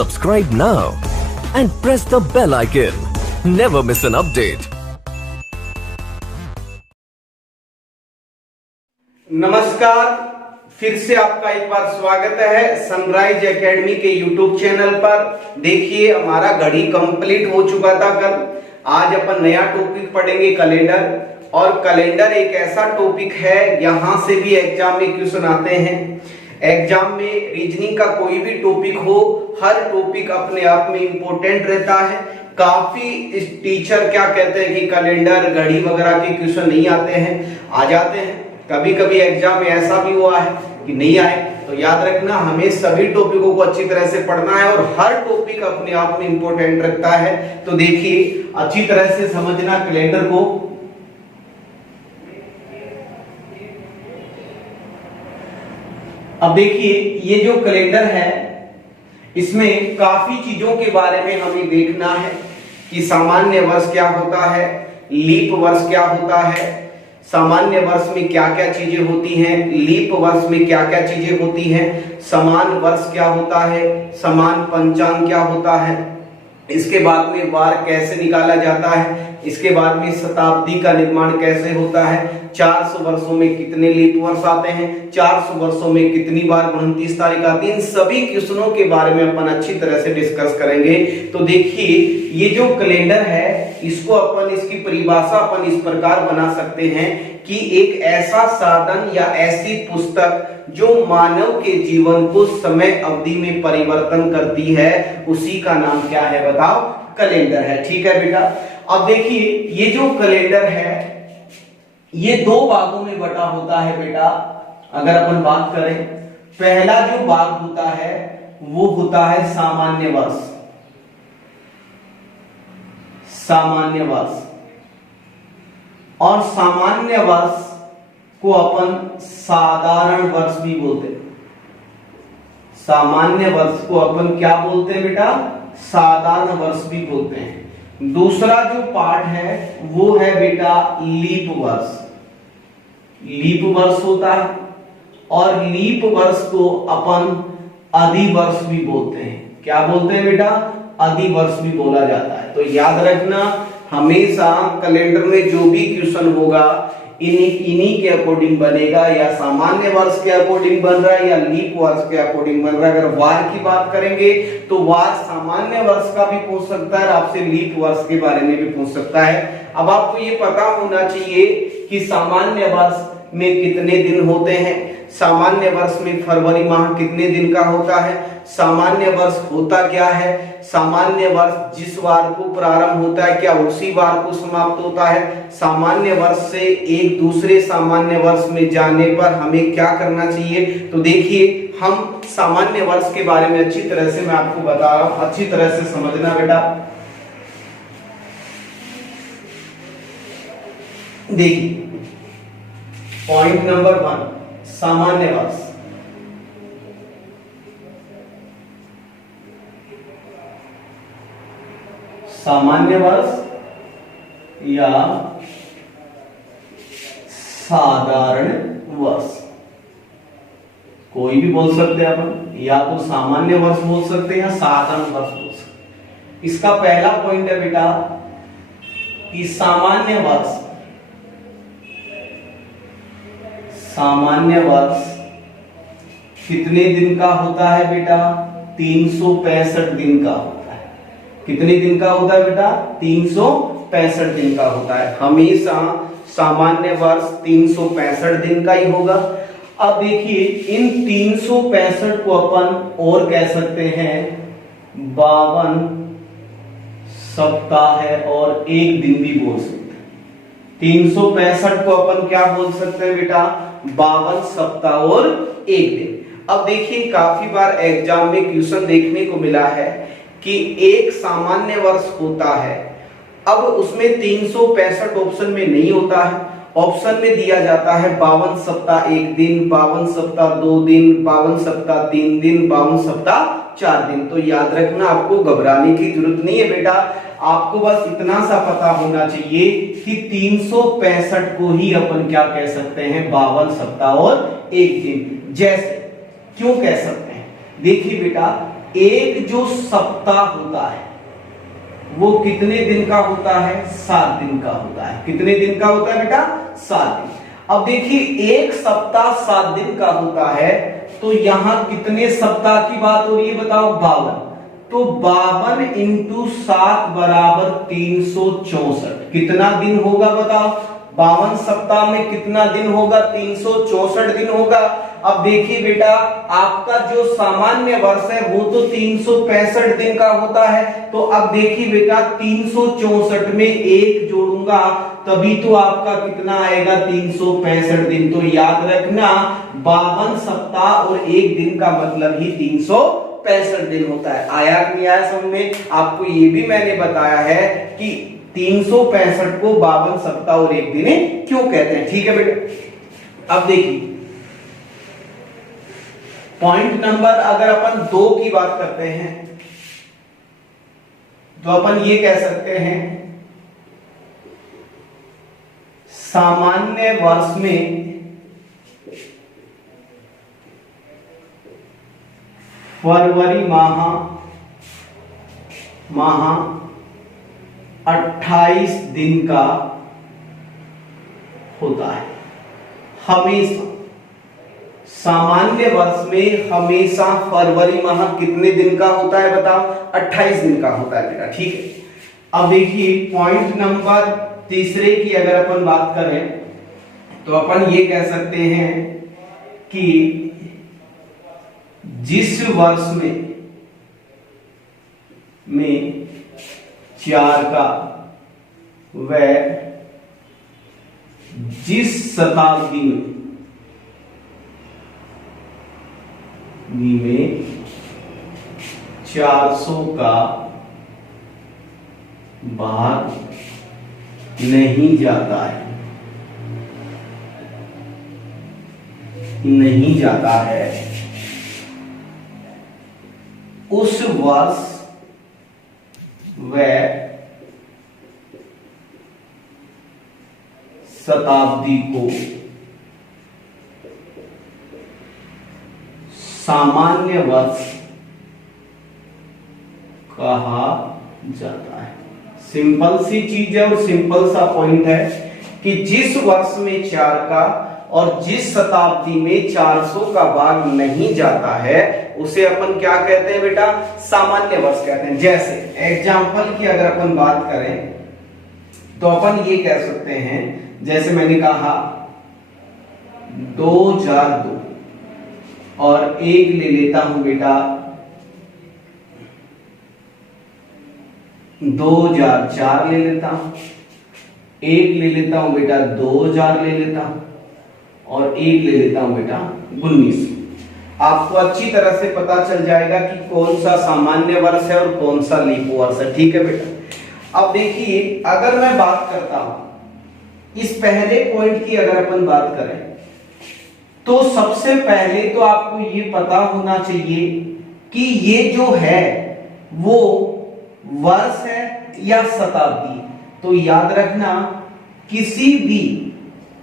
Subscribe now and press the bell icon. Never miss an update. नमस्कार, फिर से आपका एक बार स्वागत है सनराइज एकेडमी के यूट्यूब चैनल पर। देखिए, हमारा घड़ी कंप्लीट हो चुका था कल। आज अपन नया टॉपिक पढ़ेंगे कैलेंडर। और कैलेंडर एक ऐसा टॉपिक है, यहां से भी एग्जाम में क्वेश्चन आते हैं। एग्जाम में रीजनिंग का कोई भी टॉपिक हो, हर टॉपिक अपने आप में इंपॉर्टेंट रहता है। काफी टीचर क्या कहते हैं कि कैलेंडर घड़ी वगैरह के क्वेश्चन नहीं आते हैं, आ जाते हैं। कभी कभी एग्जाम में ऐसा भी हुआ है कि नहीं आए। तो याद रखना, हमें सभी टॉपिकों को अच्छी तरह से पढ़ना है और हर टॉपिक अपने आप में इंपॉर्टेंट रखता है। तो देखिए, अच्छी तरह से समझना कैलेंडर को। अब देखिए, ये जो कैलेंडर है इसमें काफी चीजों के बारे में हमें देखना है कि सामान्य वर्ष क्या होता है, लीप वर्ष क्या होता है, सामान्य वर्ष में क्या क्या चीजें होती हैं, लीप वर्ष में क्या क्या चीजें होती हैं, समान वर्ष क्या होता है, समान पंचांग क्या होता है, इसके बाद में वार कैसे निकाला जाता है, इसके बाद में शताब्दी का निर्माण कैसे होता है, 400 वर्षों में कितने लीप वर्ष आते हैं, 400 वर्षों में कितनी बार 29 तारीख आती है। इन सभी क्वेश्चनों के बारे में अपन अच्छी तरह से डिस्कस करेंगे। तो देखिए, ये जो कैलेंडर है इसको अपन, इसकी परिभाषा अपन इस प्रकार बना सकते हैं कि एक ऐसा साधन या ऐसी पुस्तक जो मानव के जीवन को समय अवधि में परिवर्तन करती है, उसी का नाम क्या है बताओ? कैलेंडर है। ठीक है बेटा। अब देखिए, ये जो कैलेंडर है ये दो भागों में बटा होता है बेटा। अगर अपन बात करें, पहला जो भाग होता है वो होता है सामान्य वर्ष। सामान्य वर्ष, और सामान्य वर्ष को अपन साधारण वर्ष भी बोलते हैं। सामान्य वर्ष को अपन क्या बोलते हैं बेटा? साधारण वर्ष भी बोलते हैं। दूसरा जो पार्ट है वो है बेटा लीप वर्ष। लीप वर्ष होता है, और लीप वर्ष को अपन अधिवर्ष भी बोलते हैं। क्या बोलते हैं बेटा? अधिवर्ष भी बोला जाता है। तो याद रखना, हमेशा कैलेंडर में जो भी क्वेश्चन होगा इन्हीं के अकॉर्डिंग बनेगा। या सामान्य वर्ष के अकॉर्डिंग बन रहा है या लीप वर्ष के अकॉर्डिंग बन रहा है। अगर वार की बात करेंगे तो वार सामान्य वर्ष का भी पूछ सकता है, आपसे लीप वर्ष के बारे में भी पूछ सकता है। अब आपको ये पता होना चाहिए कि सामान्य वर्ष में कितने दिन होते हैं। सामान्य वर्ष में फरवरी माह कितने दिन का होता है, सामान्य वर्ष होता क्या है, सामान्य वर्ष जिस वार को प्रारंभ होता है क्या उसी वार को समाप्त होता है, सामान्य वर्ष से एक दूसरे सामान्य वर्ष में जाने पर हमें क्या करना चाहिए। तो देखिए, हम सामान्य वर्ष के बारे में अच्छी तरह से मैं आपको बता रहा हूं, अच्छी तरह से समझना बेटा। देखिए, पॉइंट नंबर 1, सामान्य वर्ष। सामान्य वर्ष या साधारण वर्ष, कोई भी बोल सकते हैं अपन, या तो सामान्य वर्ष बोल सकते हैं या साधारण वर्ष बोल सकते हैं। इसका पहला पॉइंट है बेटा कि सामान्य वर्ष, सामान्य वर्ष कितने दिन का होता है बेटा? 365 दिन का होता है। कितने दिन का होता है बेटा? 365 दिन का होता है। हमेशा सामान्य वर्ष 365 दिन का ही होगा। अब देखिए, इन 365 को अपन और कह सकते हैं 52 सप्ताह है, और एक दिन भी बोल सकते हैं। 365 को अपन क्या बोल सकते हैं बेटा? 52 सप्ताह और एक दिन। अब देखिए, काफी बार एग्जाम में क्वेश्चन देखने को मिला है कि एक सामान्य वर्ष होता है, अब उसमें 365 ऑप्शन में नहीं होता है। ऑप्शन में दिया जाता है 52 सप्ताह 1 दिन, 52 सप्ताह 2 दिन, 52 सप्ताह 3 दिन, 52 सप्ताह 4 दिन। तो याद रखना, आपको घबराने की जरूरत नहीं है बेटा। आपको बस इतना सा पता होना चाहिए कि 365 को ही अपन क्या कह सकते हैं? 52 सप्ताह और 1 दिन। जैसे क्यों कह सकते हैं? देखिए बेटा, एक जो सप्ताह होता है वो कितने दिन का होता है? 7 दिन का होता है। कितने दिन का होता है बेटा? 7 दिन। अब देखिए एक सप्ताह 7 दिन का होता है, तो यहां कितने सप्ताह की बात हो रही है बताओ? 52। तो 52 इंटू 7 बराबर 364। कितना दिन होगा बताओ? 52 सप्ताह में कितना दिन होगा? 364 दिन होगा। अब देखिए बेटा, आपका जो सामान्य वर्ष है वो तो 365 दिन का होता है। तो अब देखिए बेटा, 364 में एक जोड़ूंगा तभी तो आपका कितना आएगा? 365 दिन। तो याद रखना 52 सप्ताह और एक दिन का मतलब ही 365 दिन होता है। आया कि नहीं आया समझ में? आपको ये भी मैंने बताया है कि 365 को 52 सप्ताह और एक दिन क्यों कहते हैं। ठीक है बेटा, अब देखिए पॉइंट नंबर अगर अपन 2 की बात करते हैं तो अपन ये कह सकते हैं सामान्य वर्ष में फरवरी माह 28 दिन का होता है। हमेशा सामान्य वर्ष में हमेशा फरवरी माह कितने दिन का होता है बताओ? 28 दिन का होता है बेटा। ठीक है, अब देखिए पॉइंट नंबर तीसरे की अगर अपन बात करें तो अपन ये कह सकते हैं कि जिस वर्ष में 4 का वह जिस शताब्दी में 400 का भाग नहीं जाता है, उस वर्ष वह शताब्दी को सामान्य वर्ष कहा जाता है। सिंपल सी चीज है और सिंपल सा पॉइंट है कि जिस वर्ष में 4 का और जिस शताब्दी में 400 का भाग नहीं जाता है उसे अपन क्या कहते हैं बेटा? सामान्य वर्ष कहते हैं। जैसे एग्जाम्पल की अगर अपन बात करें तो अपन ये कह सकते हैं, जैसे मैंने कहा 2002 और एक ले लेता हूं बेटा 2004 ले लेता हूं, एक ले लेता हूं बेटा 2000 ले लेता हूं और एक ले लेता हूं बेटा 19। आपको अच्छी तरह से पता चल जाएगा कि कौन सा सामान्य वर्ष है और कौन सा लीप वर्ष है। ठीक है बेटा, अब देखिए अगर मैं बात करता हूं इस पहले पॉइंट की, अगर अपन बात करें तो सबसे पहले तो आपको ये पता होना चाहिए कि ये जो है वो वर्ष है या शताब्दी। तो याद रखना किसी भी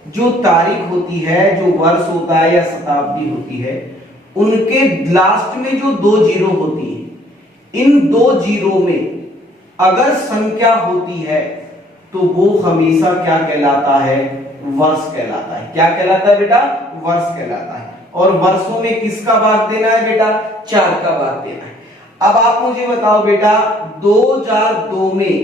जो तारीख होती है, जो वर्ष होता है या शताब्दी होती है, उनके लास्ट में जो 2 जीरो होती है, इन 2 जीरो में अगर संख्या होती है तो वो हमेशा क्या कहलाता है? वर्ष कहलाता है। क्या कहलाता है बेटा? वर्ष कहलाता है। और वर्षों में किसका भाग देना है बेटा? 4 का भाग देना है। अब आप मुझे बताओ बेटा 2002 में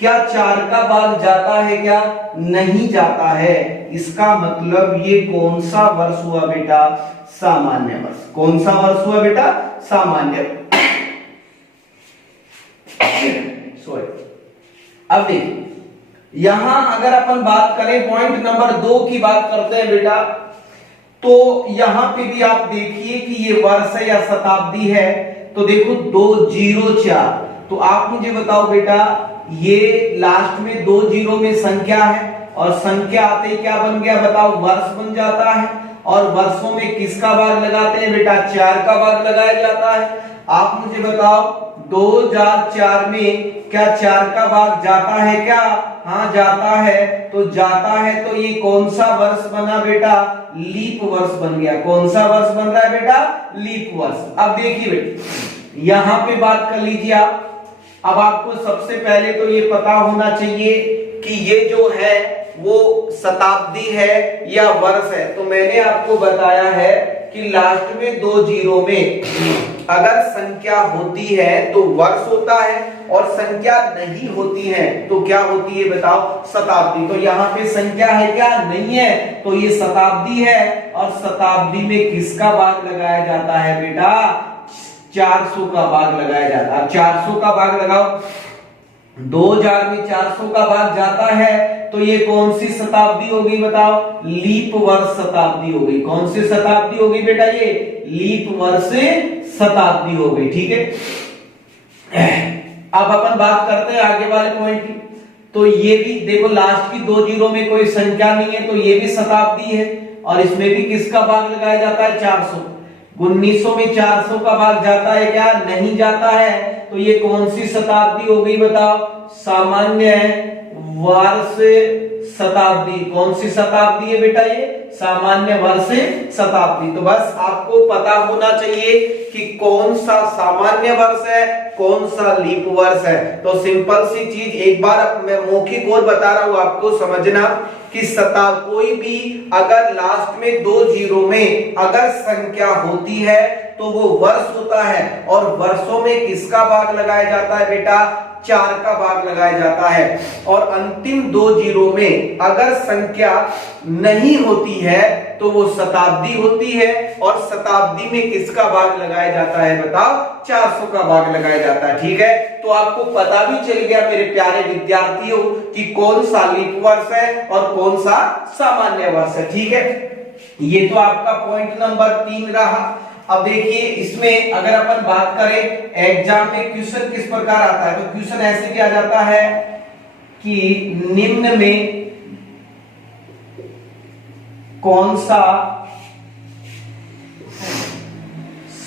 क्या 4 का भाग जाता है? क्या नहीं जाता है। इसका मतलब ये कौन सा वर्ष हुआ बेटा? सामान्य वर्ष। कौन सा वर्ष हुआ बेटा? सामान्य। सॉरी, अब देखिए यहां अगर अपन बात करें पॉइंट नंबर 2 की बात करते हैं बेटा, तो यहां पे भी आप देखिए कि ये वर्ष है या शताब्दी है। तो देखो 204, तो आप मुझे बताओ बेटा ये लास्ट में 2 जीरो में संख्या है और संख्या आते ही क्या बन गया बताओ? वर्ष बन जाता है। और वर्षों में किसका भाग लगाते हैं बेटा? 4 का भाग लगाया जाता है। आप मुझे बताओ 2004 में क्या 4 का भाग जाता है क्या? हाँ जाता है। तो जाता है तो ये कौन सा वर्ष बना बेटा? लीप वर्ष बन गया। कौन सा वर्ष बन रहा है बेटा? लीप वर्ष। अब देखिए बेटा यहां पे बात कर लीजिए आप। अब आपको सबसे पहले तो ये पता होना चाहिए कि ये जो है वो शताब्दी है या वर्ष है। तो मैंने आपको बताया है कि लास्ट में 2 जीरो में अगर संख्या होती है तो वर्ष होता है, और संख्या नहीं होती है तो क्या होती है बताओ, शताब्दी। तो यहाँ पे संख्या है क्या, नहीं है, तो ये शताब्दी है। और शताब्दी में किसका भाग लगाया जाता है बेटा, 400 का भाग लगाया जाता है। 400 का भाग लगाओ, 2000 में 400 का भाग जाता है तो ये कौन सी शताब्दी होगी बताओ, लीप वर्ष शताब्दी होगी। कौन सी शताब्दी होगी बेटा, ये लीप वर्ष शताब्दी हो गई। ठीक है, अब अपन बात करते हैं आगे वाले पॉइंट की। तो ये भी देखो, लास्ट की 2 जीरो में कोई संख्या नहीं है तो ये भी शताब्दी है, और इसमें भी किसका भाग लगाया जाता है, 400। 1900 में 400 का भाग जाता है क्या, नहीं जाता है, तो ये कौन सी शताब्दी हो गई बताओ, सामान्य वर्ष शताब्दी। कौन सी शताब्दी है बेटा, ये सामान्य वर्ष शताब्दी। तो बस आपको पता होना चाहिए कि कौन सा सामान्य वर्ष है, कौन सा लीप वर्ष है। तो सिंपल सी चीज एक बार मैं मौखिक और बता रहा हूं आपको समझना कि कोई भी अगर लास्ट में 2 जीरो में अगर संख्या होती है तो वो वर्ष होता है, और वर्षों में किसका भाग लगाया जाता है बेटा, 4 का भाग लगाया जाता है। और अंतिम 2 जीरो में अगर संख्या नहीं होती है तो वो शताब्दी होती है, और शताब्दी में किसका भाग लगाया जाता है बताओ, 400 का भाग लगाया जाता है। ठीक है, तो आपको पता भी चल गया मेरे प्यारे विद्यार्थियों कि कौन सा लीप वर्ष है और कौन सा सामान्य वर्ष है। ठीक है, ये तो आपका पॉइंट नंबर 3 रहा। अब देखिए, इसमें अगर अपन बात करें एग्जाम में क्वेश्चन किस प्रकार आता है, तो क्वेश्चन ऐसे किया जाता है कि निम्न में कौन सा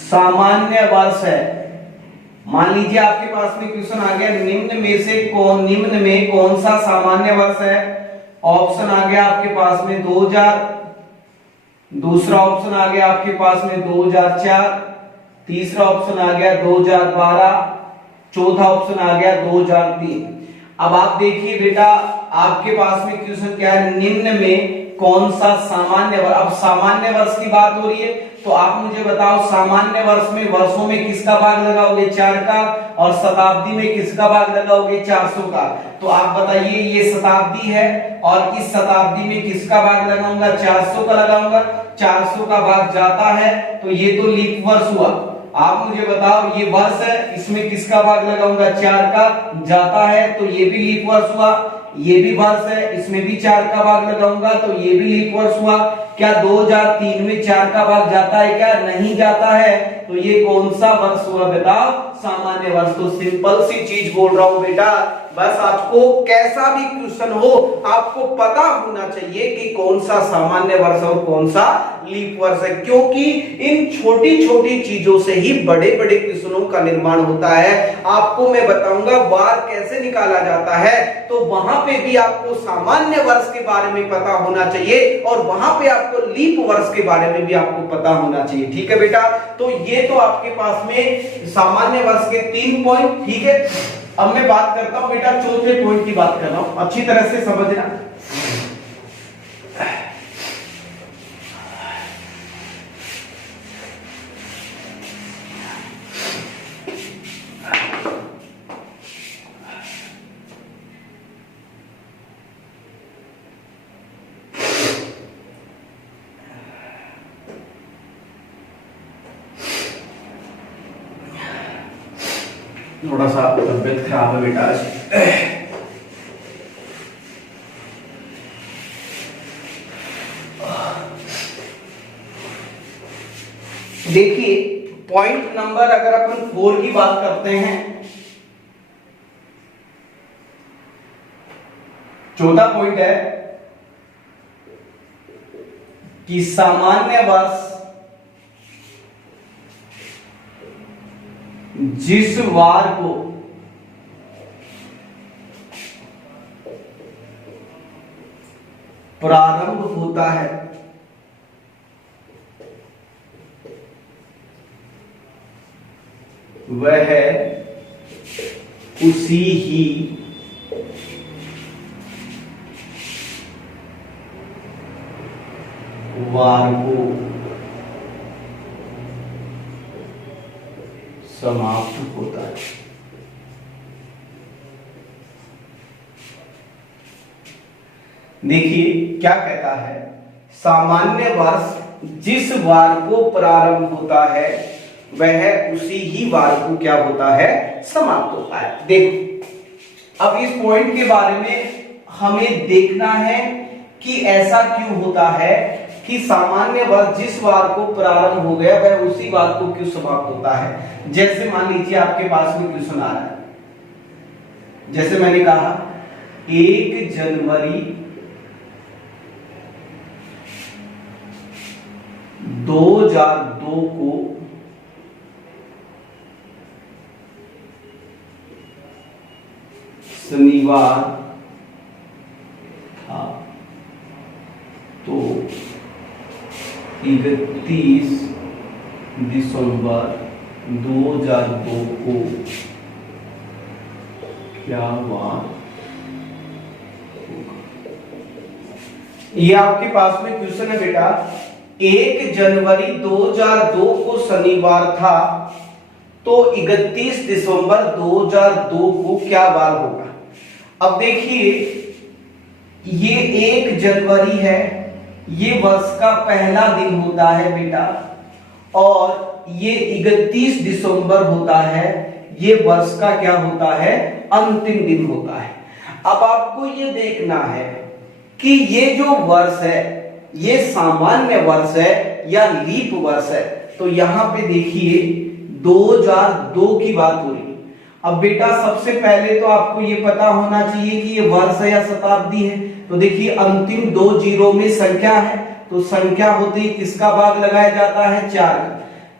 सामान्य वर्ष है। मान लीजिए आपके पास में क्वेश्चन आ गया, निम्न में कौन सा सामान्य वर्ष है। ऑप्शन आ गया आपके पास में 2000, दूसरा ऑप्शन आ गया आपके पास में 2004, तीसरा ऑप्शन आ गया 2012, चौथा ऑप्शन आ गया 2003। अब आप देखिए बेटा, आपके पास में क्वेश्चन क्या है, निम्न में कौन सा सामान्य वर्ष। अब सामान्य वर्ष की बात हो रही है तो आप मुझे बताओ, सामान्य वर्ष में वर्षों में किसका भाग लगाओगे, 4 का, और शताब्दी में किसका भाग लगाओगे, 400 का। तो आप बताइए, ये शताब्दी है और इस शताब्दी में किसका भाग लगाऊंगा, 400 का लगाऊंगा। 400 का भाग जाता है तो ये तो लीप वर्ष हुआ। आप मुझे बताओ, ये वर्ष है, इसमें किसका भाग लगाऊंगा, 4 का, जाता है तो ये भी लीप वर्ष हुआ। ये भी वर्ष है, इसमें भी 4 का भाग लगाऊंगा तो ये भी लीप वर्ष हुआ। क्या 2003 में 4 का भाग जाता है क्या, नहीं जाता है, तो ये कौन सा वर्ष हुआ बताओ, सामान्य वर्ष। तो सिंपल सी चीज बोल रहा हूं बेटा, बस आपको कैसा भी क्वेश्चन हो आपको पता होना चाहिए कि कौन सा सामान्य वर्ष और कौन सा लीप वर्ष है, क्योंकि इन छोटी छोटी चीजों से ही बड़े बड़े क्वेश्चनों का निर्माण होता है। आपको मैं बताऊंगा वार कैसे निकाला जाता है, तो वहां पे भी आपको सामान्य वर्ष के बारे में पता होना चाहिए, और वहां पे आपको लीप वर्ष के बारे में भी आपको पता होना चाहिए। ठीक है बेटा, तो ये तो आपके पास में सामान्य वर्ष के 3 पॉइंट। ठीक है, अब मैं बात करता हूं बेटा चौथे पॉइंट की बात कर रहा हूं, अच्छी तरह से समझना। थोड़ा सा तबियत खराब है बेटा आज। देखिए, पॉइंट नंबर अगर अपन 4 की बात करते हैं, चौथा पॉइंट है कि सामान्य वर्ष जिस वार को प्रारंभ होता है वह उसी ही वार को समाप्त होता है। देखिए क्या कहता है, सामान्य वर्ष जिस वार को प्रारंभ होता है वह उसी ही वार को क्या होता है, समाप्त होता है। देखो अब इस पॉइंट के बारे में हमें देखना है कि ऐसा क्यों होता है कि सामान्य वर्ष जिस वार को प्रारंभ हो गया वह उसी वार को क्यों समाप्त होता है। जैसे मान लीजिए आपके पास में क्वेश्चन आ रहा है, जैसे मैंने कहा 1 जनवरी 2002 को शनिवार था, तो 31 दिसंबर 2002 को क्या वार होगा। ये आपके पास में क्वेश्चन है बेटा, 1 जनवरी 2002 को शनिवार था तो 31 दिसंबर 2002 को क्या वार होगा। अब देखिए ये 1 जनवरी है, ये वर्ष का पहला दिन होता है बेटा, और ये 31 दिसंबर होता है, ये वर्ष का क्या होता है, अंतिम दिन होता है। अब आपको ये देखना है कि ये जो वर्ष है ये सामान्य वर्ष है या लीप वर्ष है। तो यहां पे देखिए 2002 की बात हो रही है। अब बेटा सबसे पहले तो आपको ये पता होना चाहिए कि ये वर्ष है या शताब्दी है। तो देखिए अंतिम 2 जीरो में संख्या है, तो संख्या होती है किसका भाग लगाया जाता है, 4 का।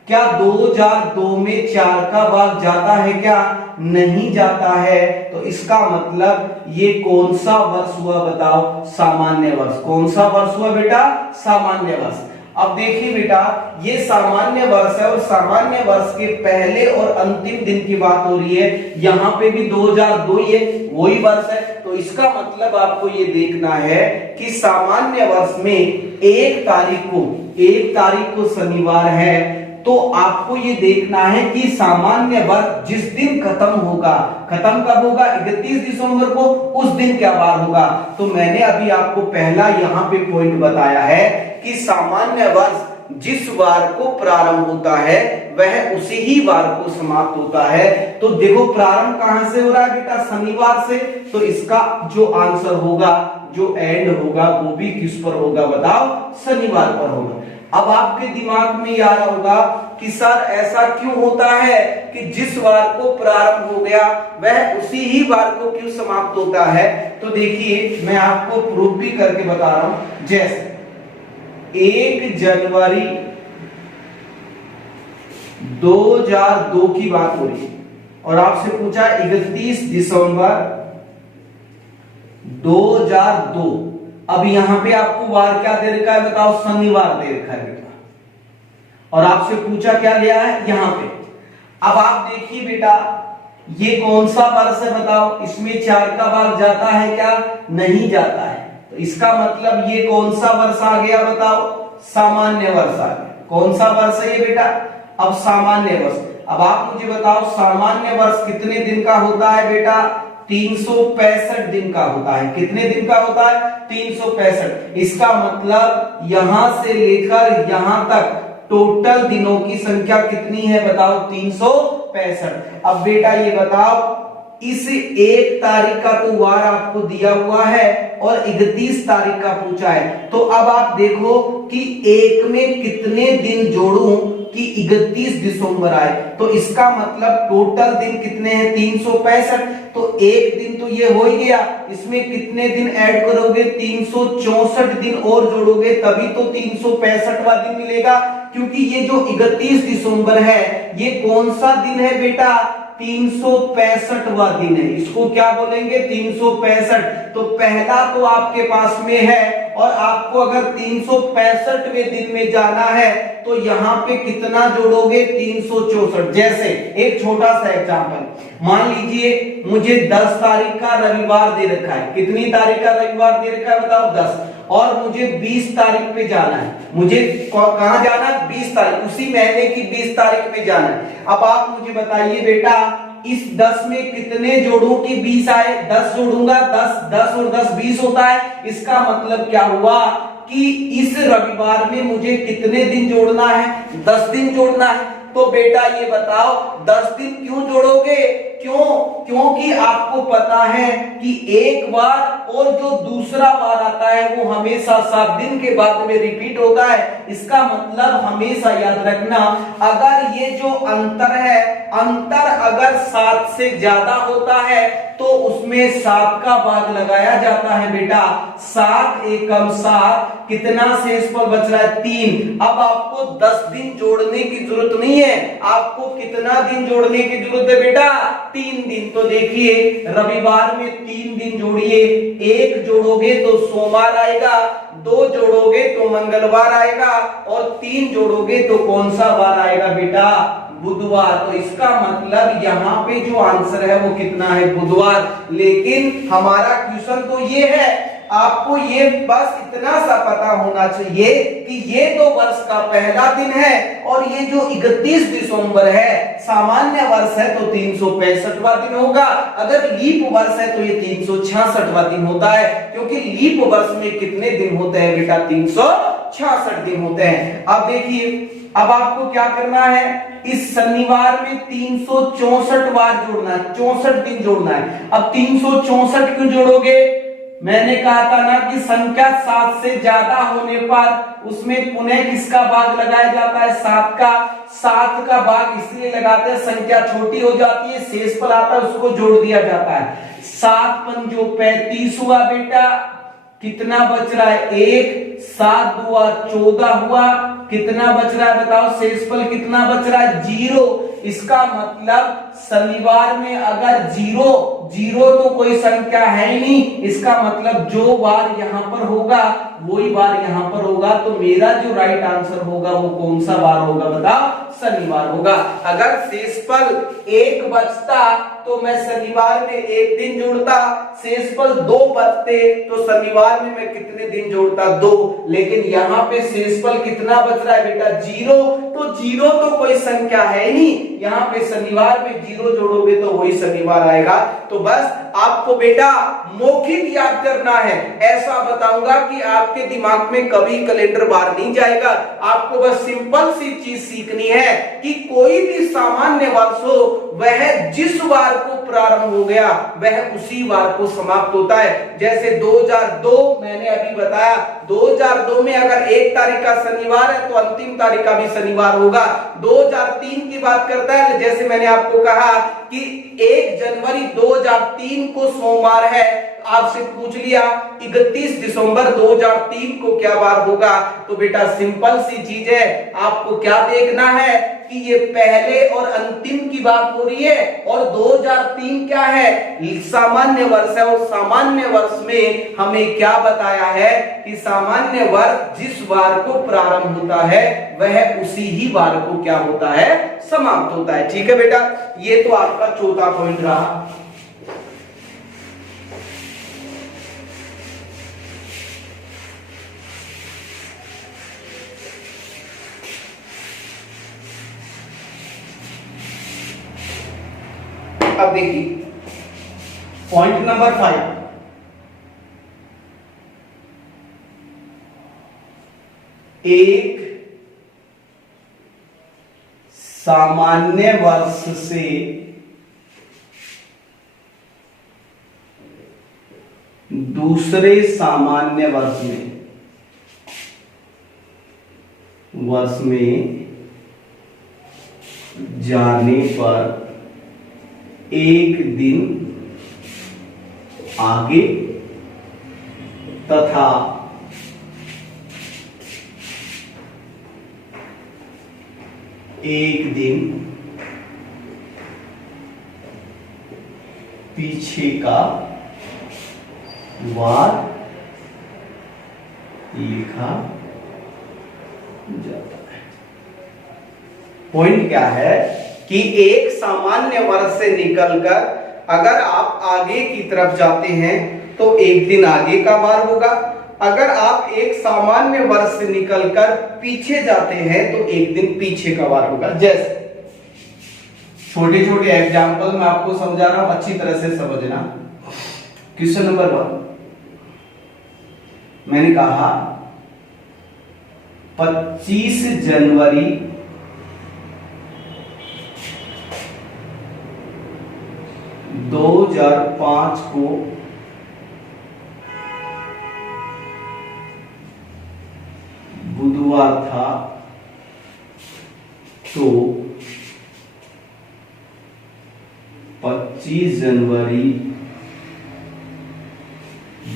क्या 2002 में 4 का भाग जाता है क्या, नहीं जाता है। तो इसका मतलब ये कौन सा वर्ष हुआ बताओ, सामान्य वर्ष। कौन सा वर्ष हुआ बेटा, सामान्य वर्ष। अब देखिए बेटा ये सामान्य वर्ष है और सामान्य वर्ष के पहले और अंतिम दिन की बात हो रही है। यहां पे भी 2002 ही है, वही वर्ष है। तो इसका मतलब आपको ये देखना है कि सामान्य वर्ष में 1 तारीख को शनिवार है, तो आपको ये देखना है कि सामान्य वर्ष जिस दिन खत्म होगा, खत्म कब होगा, 31 दिसंबर को, उस दिन क्या वार होगा। तो मैंने अभी आपको पहला यहाँ पे पॉइंट बताया है कि सामान्य वर्ष जिस वार को प्रारंभ होता है वह उसी ही वार को समाप्त होता है। तो देखो प्रारंभ कहां से हो रहा है बेटा, शनिवार से। तो इसका जो आंसर होगा, जो एंड होगा, वो भी किस पर होगा बताओ, शनिवार पर होगा। अब आपके दिमाग में ये आ रहा होगा कि सर ऐसा क्यों होता है कि जिस वार को प्रारंभ हो गया वह उसी ही वार को क्यों समाप्त होता है। तो देखिए मैं आपको प्रूफ भी करके बता रहा हूं। जैसे 1 जनवरी 2002 की बात हो रही है और आपसे पूछा 31 दिसंबर 2002। अब यहां पे आपको वार क्या दे रखा है बताओ, शनिवार दे रखा है बेटा, और आपसे पूछा क्या लिया है यहां पे। अब आप देखिए बेटा ये कौन सा वर्ष है बताओ, इसमें 4 का भाग जाता है क्या, नहीं जाता है। तो इसका मतलब ये कौन सा वर्ष आ गया बताओ, सामान्य वर्ष आ गया। कौन सा वर्ष है ये बेटा, अब सामान्य वर्ष। अब आप मुझे बताओ सामान्य वर्ष कितने दिन का होता है बेटा, 365 दिन का होता है। कितने दिन का होता है, 365। इसका मतलब यहां से लेकर यहां तक टोटल दिनों की संख्या कितनी है बताओ, 365। अब बेटा ये बताओ इस 1 तारीख का तो वार आपको दिया हुआ है और 31 तारीख का पूछा है। तो अब आप देखो कि 1 में कितने दिन जोड़ूं कि 31 दिसंबर आए। तो इसका मतलब टोटल दिन कितने हैं, 365। तो 1 दिन तो ये हो ही गया, इसमें कितने दिन ऐड करोगे, 364 दिन और जोड़ोगे तभी तो 365वां दिन मिलेगा। क्योंकि ये जो 31 दिसंबर है ये कौन सा दिन है बेटा, 365वां दिन है। इसको क्या बोलेंगे, 365। तो पहला तो आपके पास में है और आपको अगर 365वें दिन में जाना है तो यहाँ पे कितना जोड़ोगे 364। जैसे एक छोटा सा एग्जांपल मान लीजिए मुझे 10 तारीख का रविवार दे रखा है। कितनी तारीख का रविवार दे रखा है बताओ 10, और मुझे 20 तारीख पे जाना है। मुझे कहां जाना है 20 तारीख, उसी महीने की 20 तारीख पे जाना है। अब आप मुझे बताइए बेटा इस 10 में कितने जोड़ूं कि 20 आए। 10 जोड़ूंगा 10 और 10 20 होता है। इसका मतलब क्या हुआ कि इस रविवार में मुझे कितने दिन जोड़ना है 10 दिन जोड़ना है। तो बेटा ये बताओ 10 दिन क्यों जोड़ोगे, क्यों? क्योंकि आपको पता है कि एक बार और जो दूसरा बार आता है वो हमेशा 7 दिन के बाद में रिपीट होता है। इसका मतलब हमेशा याद रखना अगर ये जो अंतर है, अंतर अगर 7 से ज्यादा होता है तो उसमें 7 का भाग लगाया जाता है बेटा। 7 एकम 7 कितना शेषफल बच रहा है 3। अब आपको 10 दिन जोड़ने की जरूरत नहीं है, आपको कितना दिन जोड़ने की जरूरत है बेटा 3 दिन। तो देखिए रविवार में 3 दिन जोड़िए, 1 जोड़ोगे तो सोमवार आएगा, 2 जोड़ोगे तो मंगलवार आएगा, और 3 जोड़ोगे तो कौन सा वार आएगा बेटा बुधवार। तो इसका मतलब यहाँ पे जो आंसर है वो कितना है बुधवार। लेकिन हमारा क्वेश्चन तो ये है, आपको ये बस इतना सा पता होना चाहिए कि ये 2 वर्ष का पहला दिन है और ये जो 31 दिसंबर है सामान्य वर्ष है तो 365वां दिन होगा। अगर लीप वर्ष है तो ये 366वां दिन होता है, क्योंकि लीप वर्ष में कितने दिन होते हैं बेटा 366 दिन होते हैं। अब देखिए अब आपको क्या करना है, इस शनिवार में 364 बार जोड़ना है, 64 दिन जोड़ना है। अब 364 क्यों जोड़ोगे, मैंने कहा था ना कि संख्या 7 से ज्यादा होने पर उसमें पुनः किसका भाग लगाया जाता है 7 का। 7 का भाग इसलिए लगाते हैं संख्या छोटी हो जाती है, शेषफल आता है उसको जोड़ दिया जाता है। 7 पंजो 35 हुआ बेटा, कितना बच रहा है 1, 7 दुआ 14 हुआ, कितना बच रहा है बताओ शेषफल कितना बच रहा है 0। इसका मतलब शनिवार में अगर 0 तो कोई संख्या है ही नहीं, इसका मतलब जो बार यहां पर होगा वही बार यहां पर होगा। तो मेरा जो राइट आंसर होगा वो कौन सा बार होगा बताओ शनिवार होगा। अगर शेषफल 1 बचता तो मैं शनिवार में 1 दिन जोड़ता, शेषफल 2 बचते तो शनिवार में मैं कितने दिन जोड़ता 2। लेकिन यहाँ पे शेषफल कितना बच रहा है बेटा 0, तो 0 तो कोई संख्या है नहीं, यहाँ पे शनिवार में 0 जोड़ोगे तो वही शनिवार आएगा। तो बस आपको बेटा मौखिक याद करना है, ऐसा बताऊंगा कि आपके दिमाग में कभी कैलेंडर बाहर नहीं जाएगा। आपको बस सिंपल सी चीज सीखनी है कि कोई भी सामान्य वर्ष हो वह जिस वार को प्रारंभ हो गया वह उसी वार को समाप्त होता है। जैसे 2002 मैंने अभी बताया, 2002 में अगर 1 तारीख का शनिवार है तो अंतिम तारीख का भी शनिवार होगा। 2003 की बात करता है, जैसे मैंने आपको कहा कि 1 जनवरी 2003 को सोमवार है, आपसे पूछ लिया 31 दिसंबर 2003 को क्या बार होगा, तो बेटा सिंपल सी चीज है, आपको क्या देखना है कि ये पहले और अंतिम की बात हो रही है और 2003 क्या है सामान्य वर्ष है, और सामान्य वर्ष में हमें क्या बताया है कि सामान्य वर्ष जिस वार को प्रारंभ होता है वह उसी ही वार को क्या होता है समाप्त होता है। ठीक है बेटा, ये तो आपका चौथा पॉइंट रहा। अब देखिए पॉइंट नंबर 5, एक सामान्य वर्ष से दूसरे सामान्य वर्ष में जाने पर 1 दिन आगे तथा एक दिन पीछे का वार लिखा जाता है। पॉइंट क्या है कि एक सामान्य वर्ष से निकलकर अगर आप आगे की तरफ जाते हैं तो एक दिन आगे का बार होगा, अगर आप एक सामान्य वर्ष से निकलकर पीछे जाते हैं तो एक दिन पीछे का बार होगा। जैसे छोटे छोटे एग्जाम्पल मैं आपको समझा रहा हूं, अच्छी तरह से समझना। क्वेश्चन नंबर 1 मैंने कहा 25 जनवरी 2005 को बुधवार था, तो 25 जनवरी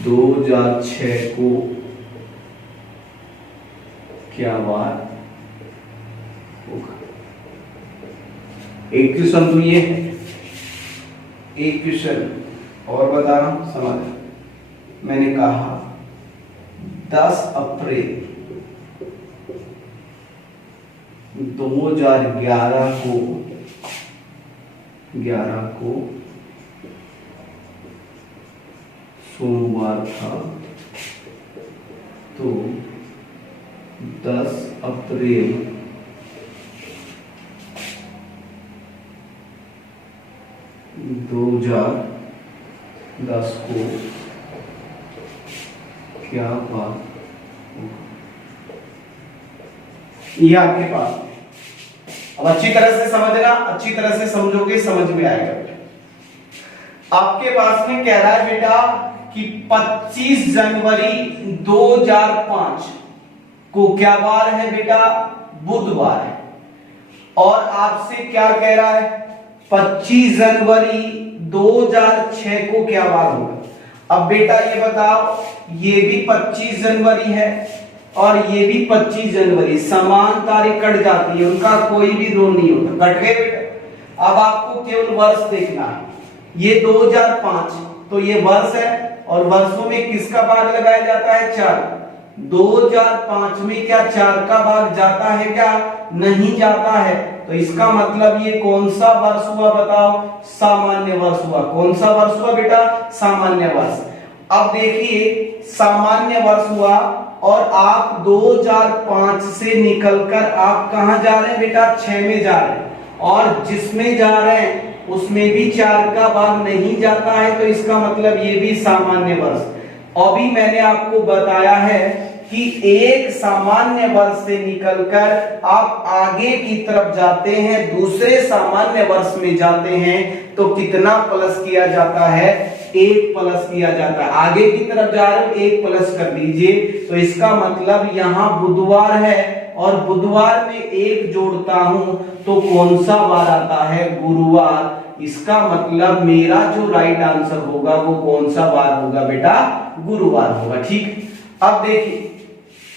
2006 को क्या बार होगा। एक क्वेश्चन तो ये है, एक क्वेश्चन और बता रहा हूं, समझ। मैंने कहा 10 अप्रैल 2011 को सोमवार था, तो 10 अप्रैल 2010 को क्या बात होगा। ये आपके पास। अब अच्छी तरह से समझना, अच्छी तरह से समझोगे समझ में आएगा। आपके पास में कह रहा है बेटा कि 25 जनवरी 2005 को क्या बार है बेटा, बुधवार है। और आपसे क्या कह रहा है, 25 जनवरी 2006 को क्या बार होगा। अब बेटा ये बताओ, ये भी 25 जनवरी है और ये भी 25 जनवरी, समान तारीख कट जाती है, उनका कोई भी रोल नहीं होता, कट गए बेटा। अब आपको केवल वर्ष देखना है। ये 2005 तो ये वर्ष है, और वर्षों में किसका भाग लगाया जाता है, 4। 2005 में क्या 4 का भाग जाता है क्या, नहीं जाता है। तो इसका मतलब ये कौन सा वर्ष हुआ बताओ, सामान्य वर्ष हुआ। कौन सा वर्ष हुआ बेटा, सामान्य वर्ष। अब देखिए सामान्य वर्ष हुआ और आप 2005 से निकलकर आप कहां जा रहे हैं बेटा, 6 में जा रहे हैं, और जिसमें जा रहे हैं उसमें भी 4 का भाग नहीं जाता है, तो इसका मतलब ये भी सामान्य वर्ष। अभी मैंने आपको बताया है कि एक सामान्य वर्ष से निकलकर आप आगे की तरफ जाते हैं, दूसरे सामान्य वर्ष में जाते हैं, तो कितना प्लस किया जाता है, 1 प्लस किया जाता है। आगे की तरफ जा रहे हो 1 प्लस कर दीजिए, तो इसका मतलब यहां बुधवार है और बुधवार में 1 जोड़ता हूं तो कौन सा वार आता है, गुरुवार। इसका मतलब मेरा जो राइट आंसर होगा वो कौन सा वार होगा बेटा, गुरुवार होगा। ठीक, अब देखिए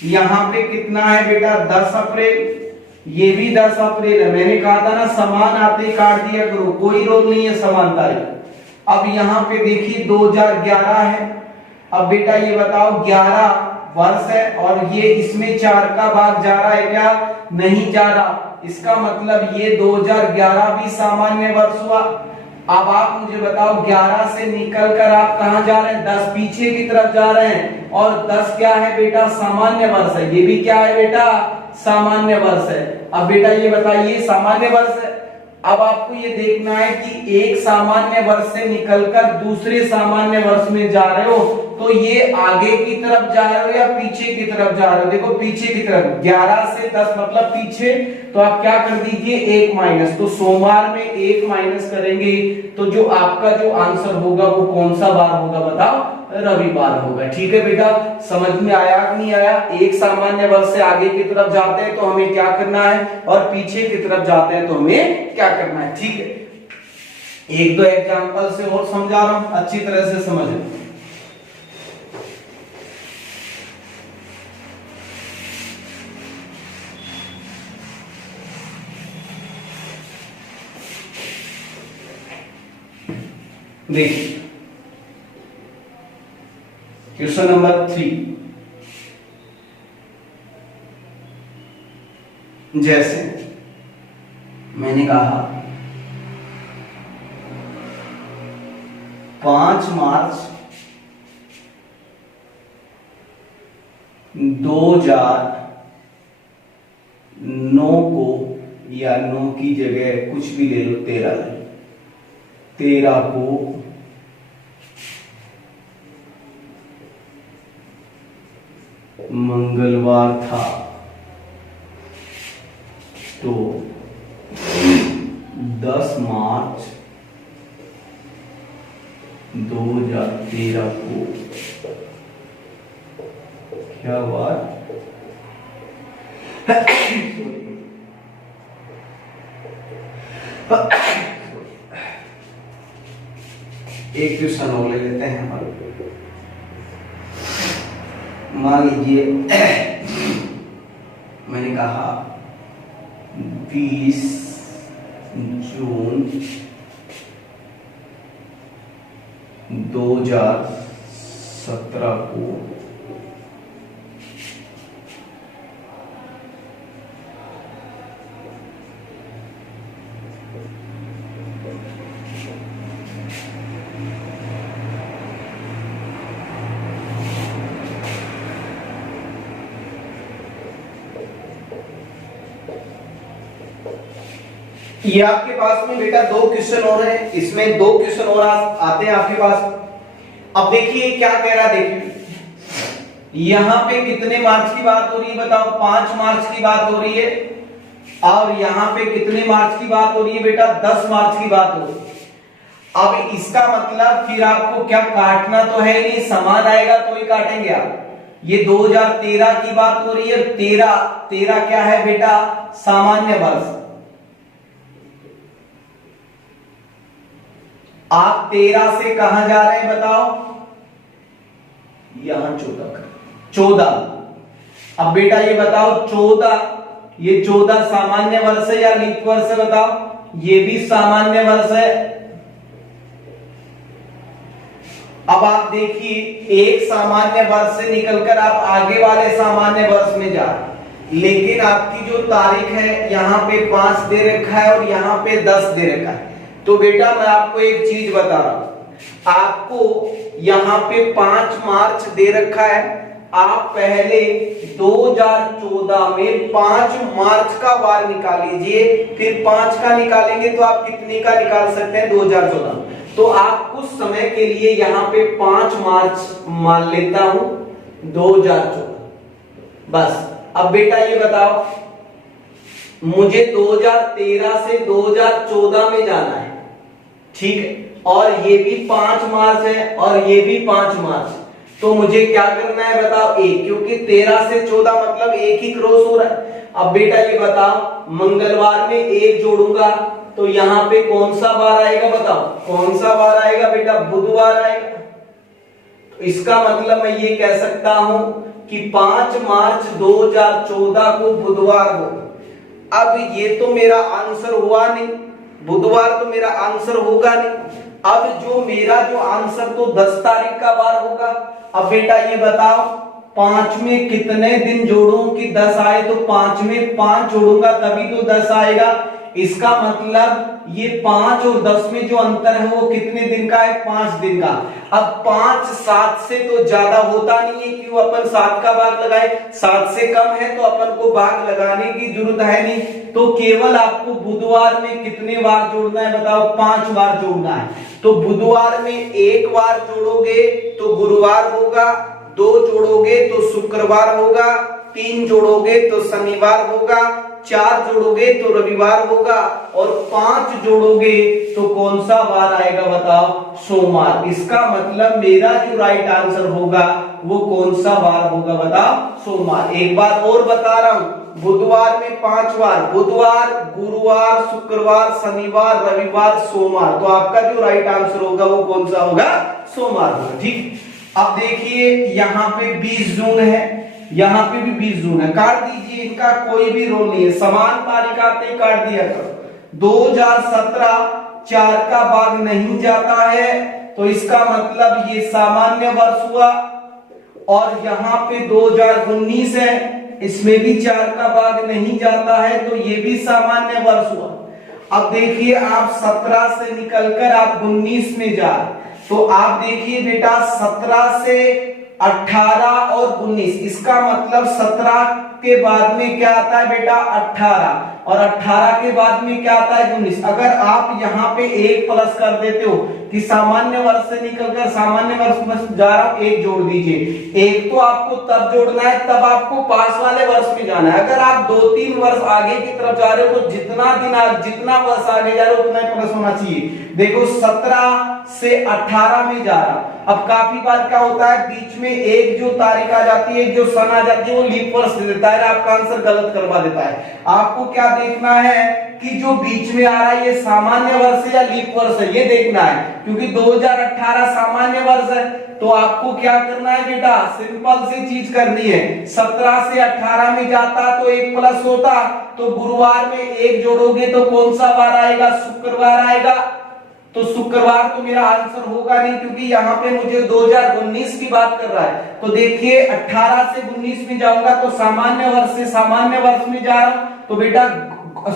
यहां पे कितना है बेटा, 10 अप्रैल, ये भी 10 अप्रैल है। मैंने कहा था ना समान आते ही काट दिया करो, कोई रोल नहीं है समान तारीख। अब यहाँ पे देखिए 2011 है। अब बेटा ये बताओ 11 वर्ष है और ये इसमें 4 का भाग जा रहा है क्या, नहीं जा रहा। इसका मतलब ये 2011 भी सामान्य वर्ष हुआ। अब आप मुझे बताओ 11 से निकलकर आप कहां जा रहे हैं, 10 पीछे की तरफ जा रहे हैं, और 10 क्या है बेटा, सामान्य वर्ष है। ये भी क्या है बेटा, सामान्य वर्ष है। अब बेटा ये बताइए सामान्य वर्ष है। अब आपको ये देखना है कि एक सामान्य वर्ष से निकलकर दूसरे सामान्य वर्ष में जा रहे हो, तो ये आगे की तरफ जा रहे हो या पीछे की तरफ जा रहे हो। देखो पीछे की तरफ, 11 से 10 मतलब पीछे, तो आप क्या कर दीजिए 1 माइनस। तो सोमवार में 1 माइनस करेंगे तो जो आपका जो आंसर होगा वो कौन सा बार होगा बताओ, रविवार होगा। ठीक है बेटा, समझ में आया कि नहीं आया। एक सामान्य वर्ष से आगे की तरफ जाते हैं तो हमें क्या करना है, और पीछे की तरफ जाते हैं तो हमें क्या करना है। ठीक है, एक दो एग्जांपल से और समझा रहा हूं, अच्छी तरह से समझें। देखिए क्वेश्चन नंबर 3, जैसे मैंने कहा 5 मार्च 2009 को, या 9 की जगह कुछ भी ले लो, 13 को मंगलवार था, तो 10 मार्च 2013 को क्या हुआ? एक क्वेश्चन और ले लेते हैं हम। मान लीजिए मैंने कहा 20 जून 2017 को ये आपके पास में बेटा 2 क्वेश्चन और हैं, इसमें 2 क्वेश्चन और आते हैं आपके पास। अब देखिए क्या कह रहा है, देखिए यहां पे कितने मार्च की बात हो रही है बताओ? 5 मार्च की बात हो रही है। और यहां पे कितने मार्च की बात हो रही है बेटा? 10 मार्च की बात हो रही है। अब इसका मतलब फिर आपको क्या काटना तो है नहीं, समान आएगा तो ही काटेंगे आप। ये 2013 की बात हो रही है। 13 क्या है बेटा? सामान्य वर्ष। आप 13 से कहां जा रहे हैं बताओ? यहां 14। अब बेटा ये बताओ 14, ये 14 सामान्य वर्ष है या लीप वर्ष है बताओ? ये भी सामान्य वर्ष है। अब आप देखिए एक सामान्य वर्ष से निकलकर आप आगे वाले सामान्य वर्ष में जा रहे, लेकिन आपकी जो तारीख है यहां पे 5 दे रखा है और यहां पे 10 दे रखा है। तो बेटा मैं आपको एक चीज बता रहा हूं, आपको यहां पे 5 मार्च दे रखा है। आप पहले 2014 में 5 मार्च का वार निकाल लीजिए, फिर 5 का निकालेंगे तो आप कितने का निकाल सकते हैं? 2014। तो आप कुछ समय के लिए यहां पे 5 मार्च मान लेता हूं 2014 बस। अब बेटा ये बताओ, मुझे 2013 से 2014 में जाना है, ठीक है, और ये भी 5 मार्च है और ये भी 5 मार्च। तो मुझे क्या करना है बताओ? एक, क्योंकि 13 से 14 मतलब एक ही क्रॉस हो रहा है। अब बेटा ये बताओ, मंगलवार में 1 जोड़ूंगा तो यहां पे कौन सा वार आएगा बताओ? कौन सा वार आएगा बेटा? बुधवार आएगा। तो इसका मतलब मैं ये कह सकता हूं कि 5 मार्च 2014 को बुधवार हो। अब ये तो मेरा आंसर हुआ नहीं, बुधवार तो मेरा आंसर होगा नहीं। अब जो मेरा जो आंसर तो 10 तारीख का वार होगा। अब बेटा ये बताओ 5 में कितने दिन जोड़ूं कि 10 आए? तो 5 में 5 जोड़ूंगा तभी तो 10 आएगा। इसका मतलब ये 5 और 10 में जो अंतर है वो कितने दिन का है? 5 दिन का। अब 5 7 से तो ज्यादा होता नहीं है, क्यों अपन 7 का भाग लगाए? 7 से कम है तो अपन को भाग लगाने की जरूरत है नहीं। तो केवल आपको बुधवार में कितने बार जोड़ना है बताओ? 5 बार जोड़ना है। तो बुधवार में 1 बार जोड़ोगे तो गुरुवार होगा, 2 जोड़ोगे तो शुक्रवार होगा, 3 जोड़ोगे तो शनिवार होगा, 4 जोड़ोगे तो रविवार होगा, और 5 जोड़ोगे तो कौन सा वार आएगा बताओ? सोमवार। इसका मतलब मेरा जो राइट आंसर होगा वो कौन सा वार होगा बताओ? सोमवार। एक बार और बता रहा हूं, बुधवार में 5 बार, बुधवार, गुरुवार, शुक्रवार, शनिवार, रविवार, सोमवार। तो आपका जो राइट आंसर होगा वो कौन सा होगा? सोमवार होगा। ठीक। अब देखिए यहाँ पे 20 जून है, यहां पे भी 20 जून है, काट दीजिए, इनका कोई भी रोल नहीं है, समान तारीख आते ही काट दिया करो। 2017 4 का भाग नहीं जाता है, तो इसका मतलब ये सामान्य वर्ष हुआ। और यहां पे 2019 है, इसमें भी 4 का भाग नहीं जाता है, तो ये भी सामान्य वर्ष हुआ। अब देखिए आप 17 से निकलकर आप 19 में जा, तो आप देखिए बेटा 17 से 18 और 19, इसका मतलब 17 के बाद में क्या आता है बेटा 18, और 18 के बाद में क्या आता है 19। अगर आप यहाँ पे एक प्लस कर देते हो कि सामान्य वर्ष से निकलकर सामान्य वर्ष में जा रहा हूं, एक जोड़ दीजिए। एक तो आपको तब जोड़ना है तब आपको पास वाले वर्ष में जाना है। अगर आप 2-3 वर्ष आगे की तरफ जा रहे हो तो जितना वर्ष आगे जा रहे हो उतना ही प्लस होना चाहिए। देखो 17 से 18 में जा रहा। अब काफी बार क्या होता है बीच में एक जो तारीख आ जाती है, एक जो सन आ जाती है, वो लीप वर्ष दे देता है, आपका आंसर गलत करवा देता है। आपको क्या देखना है कि जो बीच में आ रहा है ये सामान्य वर्ष है या लीप वर्ष है, ये देखना है। क्योंकि 2018 सामान्य वर्ष है, तो आपको क्या करना है बेटा, सिंपल सी चीज करनी है। 17 से 18 में जाता तो एक प्लस होता, तो गुरुवार में एक जोड़ोगे तो कौन सा वार आएगा, शुक्रवार आएगा। तो शुक्रवार तो मेरा आंसर होगा नहीं, क्योंकि यहाँ पे मुझे 2019 की बात कर रहा है। तो देखिए 18 से 19 में जाऊंगा तो सामान्य वर्ष से सामान्य वर्ष में जा रहा हूं, तो बेटा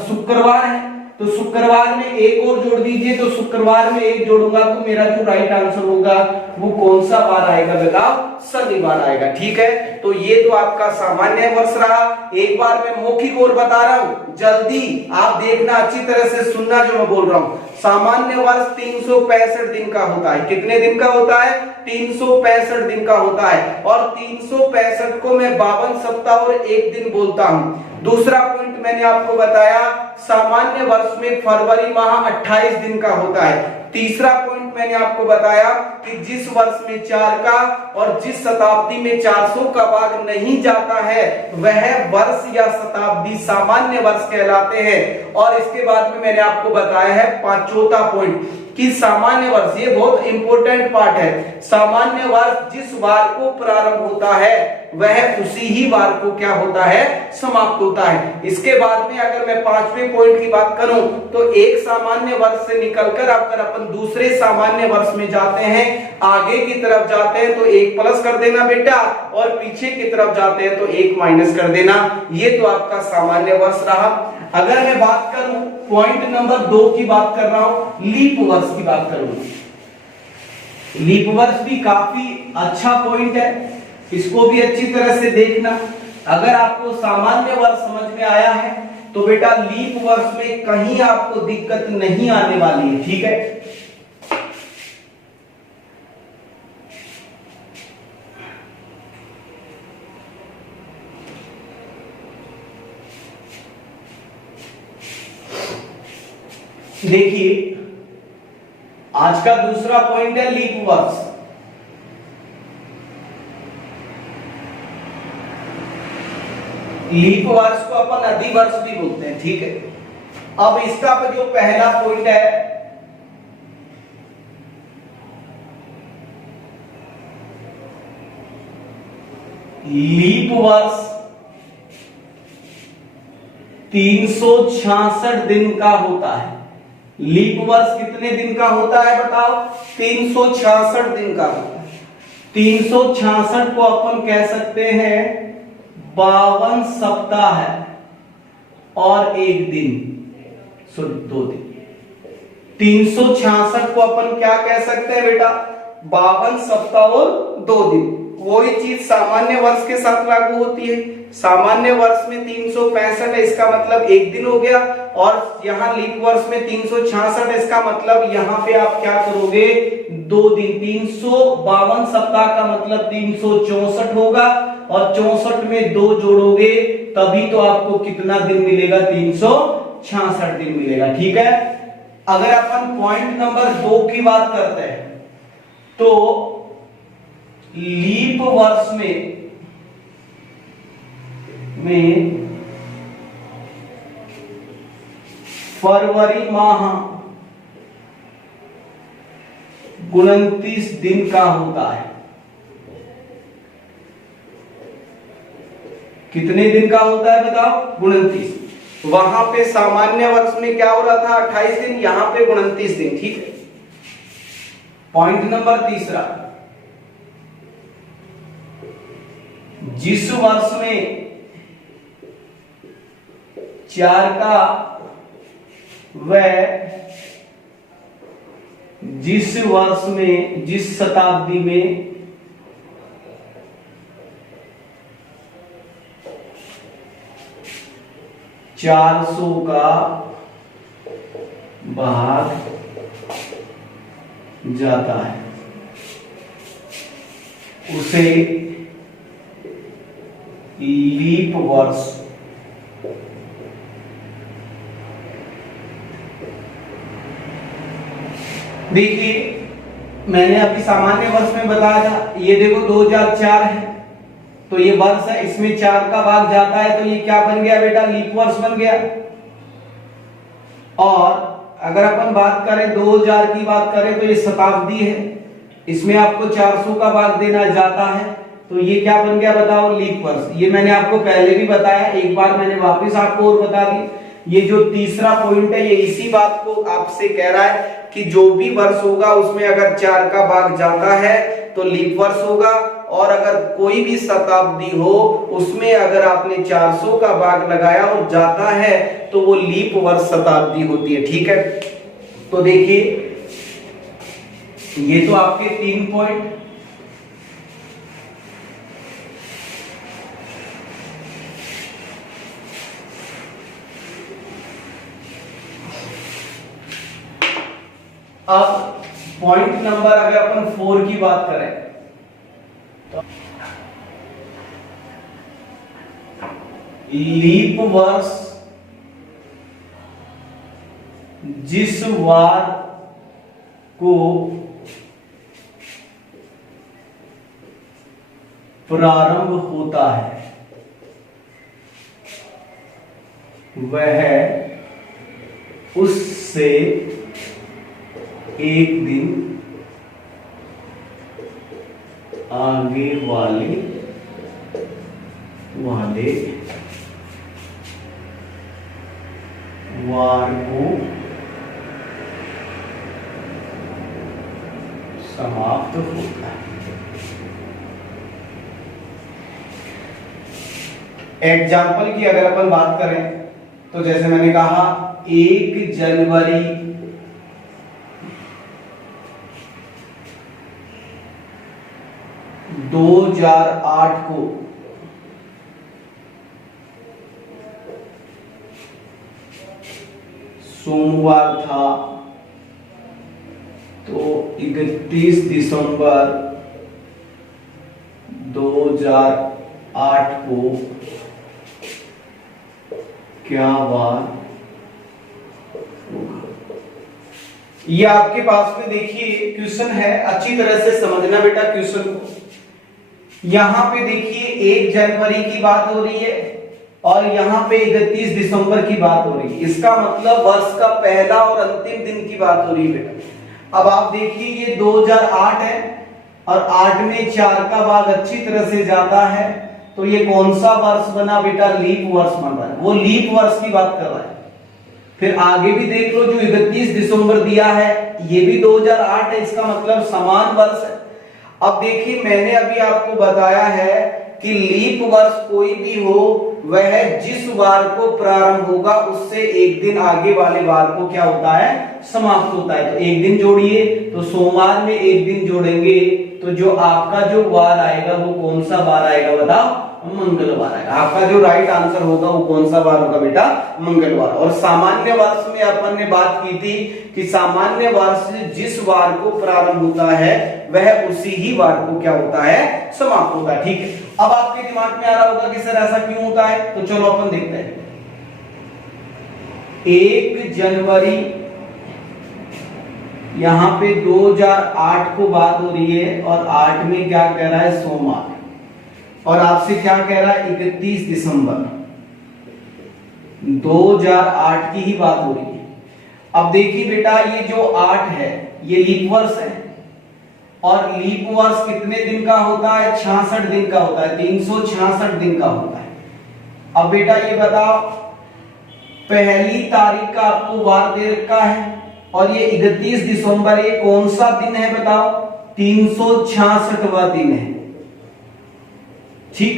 शुक्रवार है, तो शुक्रवार में एक और जोड़ दीजिए। तो शुक्रवार में एक जोड़ूंगा तो मेरा जो राइट आंसर होगा वो कौन सा वार आएगा बताओ, शनिवार आएगा। ठीक है, तो ये तो आपका सामान्य वर्ष रहा। एक बार मैं मौखिक और बता रहा हूं, जल्दी आप देखना, अच्छी तरह से सुनना जो मैं बोल रहा हूं। सामान्य वर्ष 365 दिन का होता है। कितने दिन का होता है, 365 दिन का होता है। और 365 को मैं 52 सप्ताह और 1 दिन बोलता हूं। दूसरा पॉइंट मैंने आपको बताया, सामान्य वर्ष में फरवरी माह 28 दिन का होता है। तीसरा पॉइंट मैंने आपको बताया कि जिस वर्ष में 4 का और जिस शताब्दी में 400 का भाग नहीं जाता है वह वर्ष या शताब्दी सामान्य वर्ष कहलाते हैं। और इसके बाद में मैंने आपको बताया है चौथा पॉइंट कि सामान्य वर्ष, ये बहुत इंपॉर्टेंट पार्ट है, सामान्य वर्ष जिस वार को प्रारंभ होता है वह उसी ही वार को क्या होता है, समाप्त होता है। इसके बाद में अगर मैं 5वें पॉइंट की बात करूं तो एक सामान्य वर्ष से निकलकर अगर अपन दूसरे सामान्य वर्ष में जाते हैं, आगे की तरफ जाते हैं तो एक प्लस कर देना बेटा, और पीछे की तरफ जाते हैं तो एक माइनस कर देना। ये तो आपका सामान्य वर्ष रहा। अगर मैं बात करूं पॉइंट नंबर 2 की बात कर रहा हूं, लीप वर्ष की बात करूं। लीप वर्ष भी काफी अच्छा पॉइंट है, इसको भी अच्छी तरह से देखना। अगर आपको सामान्य वर्ष समझ में आया है तो बेटा लीप वर्ष में कहीं आपको दिक्कत नहीं आने वाली है। ठीक है, देखिए आज का दूसरा पॉइंट है लीप वर्ष। लीप वर्ष को अपन अधिवर्ष भी बोलते हैं। ठीक है, अब इसका जो पहला पॉइंट है, लीप वर्ष 366 दिन का होता है। लीप वर्ष कितने दिन का होता है बताओ, 366 दिन का होता है। 366 को अपन कह सकते हैं 52 सप्ताह है और 1 दिन, सॉरी 2 दिन। 366 को अपन क्या कह सकते हैं बेटा, 52 सप्ताह और 2 दिन। वही चीज सामान्य वर्ष के साथ लागू होती है। सामान्य वर्ष में 365 है, इसका मतलब 1 दिन हो गया, और यहाँ लीप वर्ष में 366 है, इसका मतलब यहाँ पे आप क्या करोगे, 2 दिन। 352 सप्ताह का मतलब 364 होगा, और 64 में 2 जोड़ोगे तभी तो आपको कितना दिन मिलेगा, 366 दिन मिलेगा। ठीक है, अगर अपन पॉइंट नंबर 2 की बात करते हैं तो लीप वर्ष में फरवरी माह 29 दिन का होता है। कितने दिन का होता है बताओ, 29। वहां पे सामान्य वर्ष में क्या हो रहा था, 28 दिन, यहां पे 29 दिन। ठीक है, पॉइंट नंबर 3, जिस वर्ष में 4 का वह जिस वर्ष में, जिस शताब्दी में चार सौ का भाग जाता है उसे लीप वर्ष देखिए, मैंने अभी सामान्य वर्ष में बताया था, ये देखो 2004 है तो ये वर्ष है, इसमें 4 का भाग जाता है तो ये क्या बन गया बेटा, लीप वर्ष बन गया। और अगर अपन बात करें 2000 की बात करें तो ये शताब्दी है, इसमें आपको 400 का भाग देना जाता है तो ये क्या बन गया बताओ, लीप वर्ष। ये मैंने आपको पहले भी बताया, एक बार मैंने वापस आपको और बता दी। ये जो तीसरा पॉइंट है ये इसी बात को आपसे कह रहा है कि जो भी वर्ष होगा उसमें अगर 4 का भाग जाता है तो लीप वर्ष होगा, और अगर कोई भी शताब्दी हो उसमें अगर आपने 400 का भाग लगाया और जाता है तो वो लीप वर्ष शताब्दी होती है। ठीक है, तो देखिए ये तो आपके 3 पॉइंट। अब पॉइंट नंबर अगर अपन 4 की बात करें तो लीप वर्ष जिस वार को प्रारंभ होता है वह उससे एक दिन आगे वाले वार को समाप्त होता है। एग्जाम्पल की अगर अपन बात करें तो जैसे मैंने कहा 1 जनवरी 2008 को सोमवार था तो 31 दिसंबर 2008 को क्या वार होगा। ये आपके पास में देखिए क्वेश्चन है, अच्छी तरह से समझना बेटा क्वेश्चन को। यहां पे देखिए 1 जनवरी की बात हो रही है और यहाँ पे 31 दिसंबर की बात हो रही है, इसका मतलब वर्ष का पहला और अंतिम दिन की बात हो रही है बेटा। अब आप देखिए ये 2008 है और 8 में 4 का भाग अच्छी तरह से जाता है तो ये कौन सा वर्ष बना बेटा, लीप वर्ष बन रहा है, वो लीप वर्ष की बात कर रहा है। फिर आगे भी देख लो जो 31 दिसंबर दिया है ये भी 2008 है, इसका मतलब समान वर्ष है। अब देखिए मैंने अभी आपको बताया है कि लीप वर्ष कोई भी हो वह जिस वार को प्रारंभ होगा उससे एक दिन आगे वाले वार को क्या होता है, समाप्त होता है। तो एक दिन जोड़िए तो सोमवार में एक दिन जोड़ेंगे तो जो आपका जो वार आएगा वो कौन सा वार आएगा बताओ, मंगलवार आएगा। आपका जो राइट आंसर होगा वो कौन सा वार होगा बेटा, मंगलवार। और सामान्य वर्ष में अपन ने बात की थी कि सामान्य वर्ष जिस वार को प्रारंभ होता है वह उसी ही वार को क्या होता है, समाप्त होता है। ठीक है, अब आपके दिमाग में आ रहा होगा कि सर ऐसा क्यों होता है, तो चलो अपन देखते हैं। 1 जनवरी यहां पे 2008 को बात हो रही है और 8 में क्या कह रहा है, सोमवार, और आपसे क्या कह रहा है 31 दिसंबर 2008 की ही बात हो रही है। अब देखिए बेटा ये जो 8 है ये लीप वर्ष है और लीप वर्ष कितने दिन का होता है, 66 दिन का होता है, 366 दिन का होता है। अब बेटा ये बताओ पहली तारीख का आपको वार दे रखा है और ये 31 दिसंबर ये कौन सा दिन है बताओ, 366वां दिन है। ठीक,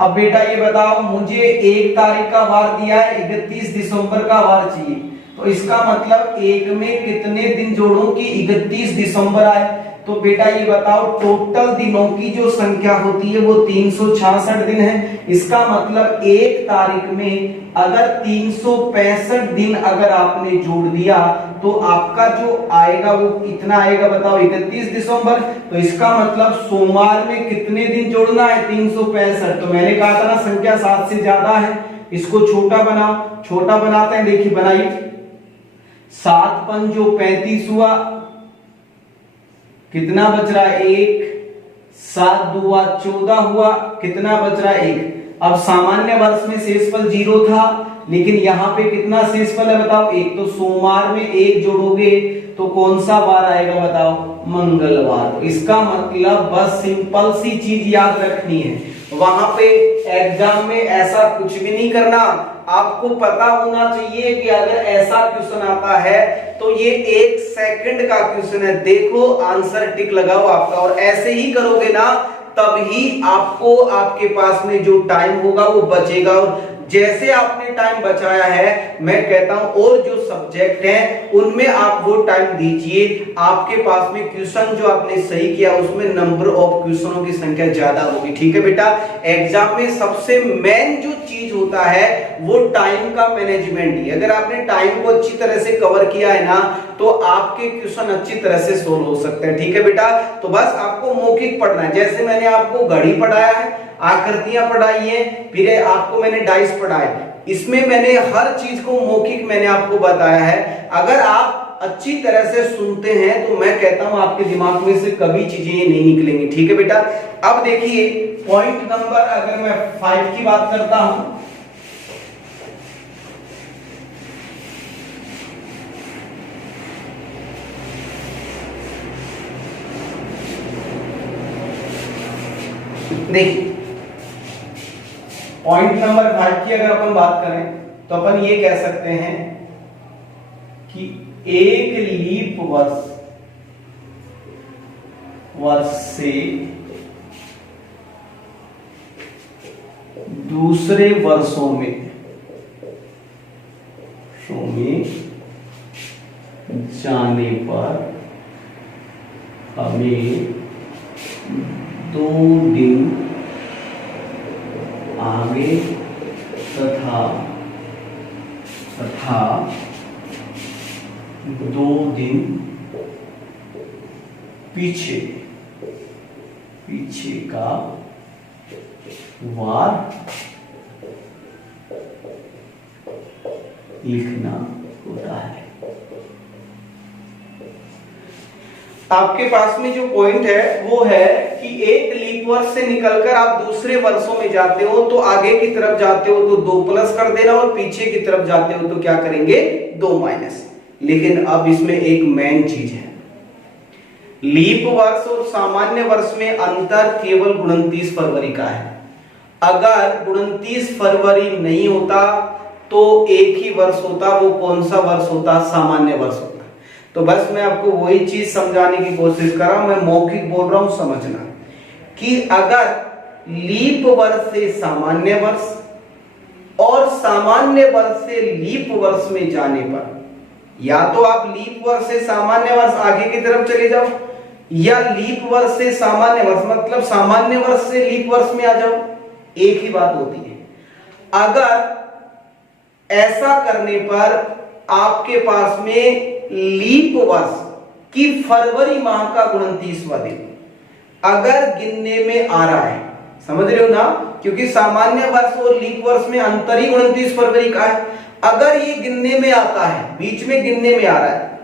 अब बेटा ये बताओ, मुझे 1 तारीख का वार दिया है, 31 दिसंबर का वार चाहिए, तो इसका मतलब 1 में कितने दिन जोड़ूं कि 31 दिसंबर आए? तो बेटा ये बताओ, टोटल दिनों की जो संख्या होती है वो 366 दिन है। इसका मतलब 1 तारीख में अगर 365 दिन अगर आपने जोड़ दिया तो आपका जो आएगा वो कितना आएगा बताओ, 31 दिसंबर। तो इसका मतलब सोमवार में कितने दिन जोड़ना है, 365। तो मैंने कहा था ना संख्या 7 से ज्यादा है, इसको छोटा बनाओ। छोटा बनाते हैं, देखिए बनाइए, 7 पंजो 35 हुआ, कितना बच रहा है 1, 7 दुआ 14 हुआ, कितना बच रहा है 1। अब सामान्य वर्ष में शेषफल 0 था, लेकिन यहाँ पे कितना शेषफल है बताओ 1। तो सोमवार में 1 जोड़ोगे तो कौन सा वार आएगा बताओ, मंगलवार। तो इसका मतलब बस सिंपल सी चीज याद रखनी है, वहां पे एग्जाम में ऐसा कुछ भी नहीं करना। आपको पता होना चाहिए कि अगर ऐसा क्वेश्चन आता है तो ये 1 सेकंड का क्वेश्चन है, देखो आंसर टिक लगाओ आपका, और ऐसे ही करोगे ना तभी आपको आपके पास में जो टाइम होगा वो बचेगा। और जैसे आपने टाइम बचाया है, मैं कहता हूं और जो सब्जेक्ट हैं उनमें आप वो टाइम दीजिए, आपके पास में क्वेश्चन जो आपने सही किया उसमें नंबर ऑफ क्वेश्चनों की संख्या ज्यादा होगी। ठीक है बेटा, एग्जाम में सबसे मेन जो चीज होता है वो टाइम का मैनेजमेंट ही। अगर आपने टाइम को अच्छी तरह से कवर किया है ना तो आपके क्वेश्चन अच्छी तरह से सोल्व हो सकते हैं। ठीक है बेटा, तो बस आपको मौखिक पढ़ना है, जैसे मैंने आपको घड़ी पढ़ाया है, आकृतियां पढ़ाई है, फिर आपको मैंने डाइस पढ़ाए, इसमें मैंने हर चीज को मौखिक मैंने आपको बताया है। अगर आप अच्छी तरह से सुनते हैं तो मैं कहता हूं आपके दिमाग में से कभी चीजें नहीं निकलेंगी। ठीक है बेटा, अब देखिए पॉइंट नंबर, अगर मैं 5 की बात करता हूं, देखिए पॉइंट नंबर 5 की अगर अपन बात करें तो अपन ये कह सकते हैं कि एक लीप वर्ष से दूसरे वर्षों में जाने पर हमें 2 दिन आगे तथा 2 दिन पीछे का वार लिखना होता है। आपके पास में जो पॉइंट है वो है कि एक लीप वर्ष से निकलकर आप दूसरे वर्षों में जाते हो तो आगे की तरफ जाते हो तो 2 प्लस कर देना, और पीछे की तरफ जाते हो तो क्या करेंगे 2 माइनस। लेकिन अब इसमें एक मेन चीज है, लीप वर्ष और सामान्य वर्ष में अंतर केवल 29 फरवरी का है। अगर 29 फरवरी नहीं होता तो एक ही वर्ष होता, वो कौन सा वर्ष होता, सामान्य वर्ष होता। तो बस मैं आपको वही चीज समझाने की कोशिश कर रहा हूं, मैं मौखिक बोल रहा हूं, समझना कि अगर लीप वर्ष से सामान्य वर्ष और सामान्य वर्ष से लीप वर्ष में जाने पर, या तो आप लीप वर्ष से सामान्य वर्ष आगे की तरफ चले जाओ, या लीप वर्ष से सामान्य वर्ष मतलब सामान्य वर्ष से लीप वर्ष में आ जाओ, एक ही बात होती है। अगर ऐसा करने पर आपके पास में लीप वर्ष की फरवरी माह का 29वां दिन अगर गिनने में आ रहा है, समझ रहे हो ना, क्योंकि सामान्य वर्ष और लीप वर्ष में अंतर ही 29 फरवरी का है। अगर ये गिनने में आता है, बीच में गिनने में आ रहा है,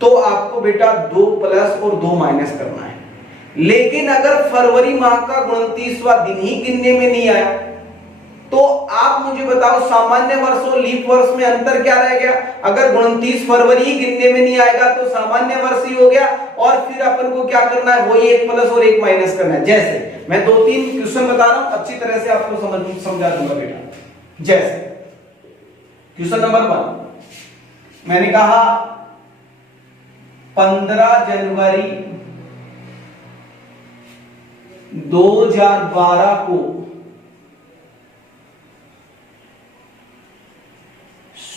तो आपको बेटा 2 प्लस और 2 माइनस करना है। लेकिन अगर फरवरी माह का 29वां दिन ही गिनने में नहीं आया तो आप मुझे बताओ सामान्य वर्ष और लीप वर्ष में अंतर क्या रह गया। अगर 29 फरवरी ही गिनने में नहीं आएगा तो सामान्य वर्ष ही हो गया, और फिर अपन को क्या करना है, वही 1 प्लस और 1 माइनस करना है। जैसे मैं 2-3 क्वेश्चन बता रहा हूं, अच्छी तरह से आपको समझा दूंगा बेटा। जैसे क्वेश्चन नंबर 1 मैंने कहा 15 जनवरी 2012 को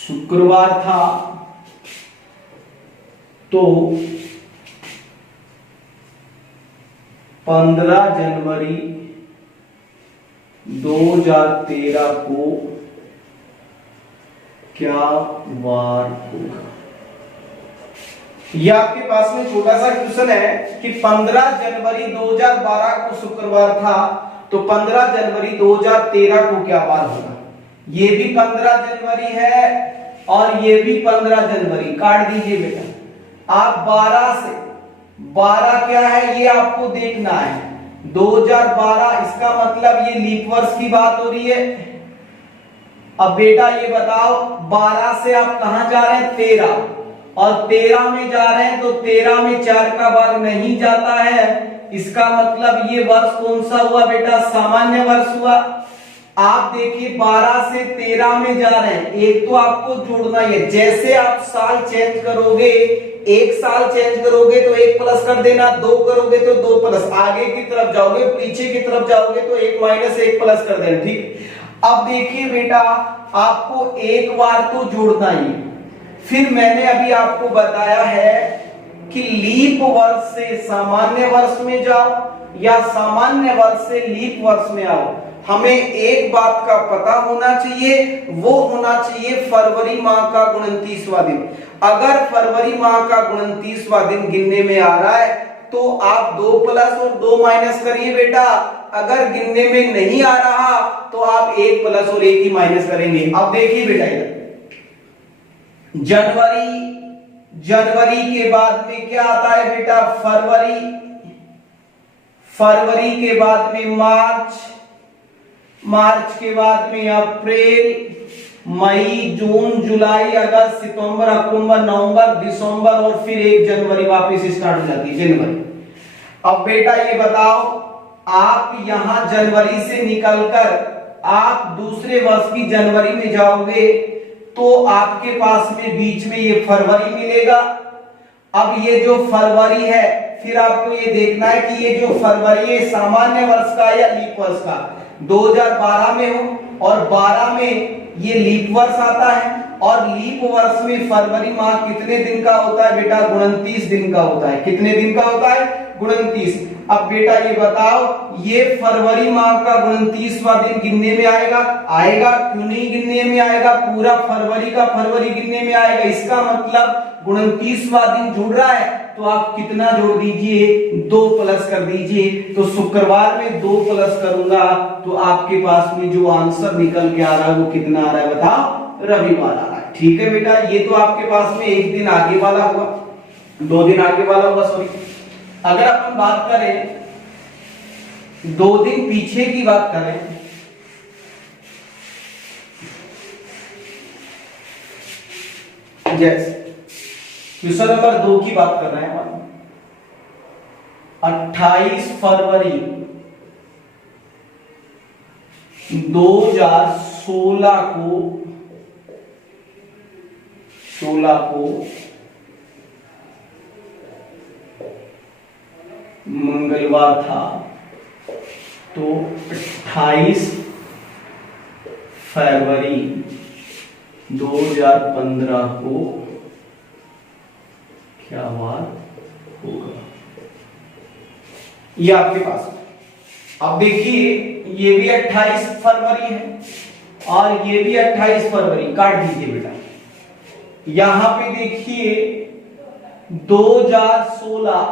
शुक्रवार था तो 15 जनवरी 2013 को क्या वार होगा? यह आपके पास में छोटा सा क्वेश्चन है कि 15 जनवरी 2012 को शुक्रवार था तो 15 जनवरी 2013 को क्या वार होगा? ये भी 15 जनवरी है और ये भी 15 जनवरी, काट दीजिए बेटा। आप 12 से 12 क्या है ये आपको देखना है। 2012 इसका मतलब ये लीप वर्ष की बात हो रही है। अब बेटा ये बताओ 12 से आप कहां जा रहे हैं? 13, और 13 में जा रहे हैं तो 13 में 4 का वर्ग नहीं जाता है। इसका मतलब ये वर्ष कौन सा हुआ बेटा? सामान्य वर्ष हुआ। आप देखिए 12 से 13 में जा रहे हैं, एक तो आपको जोड़ना ही है। जैसे आप साल चेंज करोगे, एक साल चेंज करोगे तो 1 प्लस कर देना, 2 करोगे तो 2 प्लस, आगे की तरफ जाओगे, पीछे की तरफ जाओगे तो 1 माइनस 1 प्लस कर देना। ठीक, अब देखिए बेटा आपको एक बार तो जोड़ना ही। फिर मैंने अभी आपको बताया है कि लीप वर्ष से सामान्य वर्ष में जाओ या सामान्य वर्ष से लीप वर्ष में आओ। हमें एक बात का पता होना चाहिए, वो होना चाहिए फरवरी माह का 29वां दिन। अगर फरवरी माह का 29वां दिन गिनने में आ रहा है तो आप 2 प्लस और 2 माइनस करिए बेटा। अगर गिनने में नहीं आ रहा तो आप 1 प्लस और 1 ही माइनस करेंगे। अब देखिए बेटा इधर जनवरी के बाद में क्या आता है बेटा? फरवरी के बाद में मार्च के बाद में अप्रैल, मई, जून, जुलाई, अगस्त, सितंबर, अक्टूबर, नवंबर, दिसंबर और फिर 1 जनवरी वापस स्टार्ट हो जाती है जनवरी। अब बेटा ये बताओ आप यहां जनवरी से निकलकर आप दूसरे वर्ष की जनवरी में जाओगे तो आपके पास में बीच में ये फरवरी मिलेगा। अब ये जो फरवरी है फिर आपको ये देखना है कि ये जो फरवरी है सामान्य वर्ष का या लीप वर्ष का। 2012 में हो और 12 में ये लीप वर्ष आता है और लीप वर्ष में फरवरी माह कितने दिन का होता है बेटा? 29 दिन का होता है। कितने दिन का होता है? 29। अब बेटा ये बताओ ये फरवरी माह का 29वां दिन गिनने में आएगा? आएगा। क्यों नहीं गिनने में आएगा? पूरा फरवरी का फरवरी गिनने में आएगा। इसका मतलब 29वां दिन जुड़ रहा है तो आप कितना जोड़ दीजिए? 2 प्लस कर दीजिए। तो शुक्रवार में 2 प्लस करूंगा तो आपके पास में जो आंसर निकल के आ रहा है वो कितना आ रहा है बताओ? रविवार आ रहा है। ठीक है बेटा, ये तो आपके पास में 1 दिन आगे वाला हुआ, 2 दिन आगे वाला हुआ, सॉरी। अगर अपन बात करें 2 दिन पीछे की बात करें, जैसे क्वेश्चन नंबर 2 की बात कर रहे हैं अपन। 28 फरवरी 2016 को मंगलवार था तो 28 फरवरी 2015 को क्या वार होगा? ये आपके पास है। अब देखिए ये भी 28 फरवरी है और ये भी 28 फरवरी, काट दीजिए बेटा। यहां पे देखिए 2016,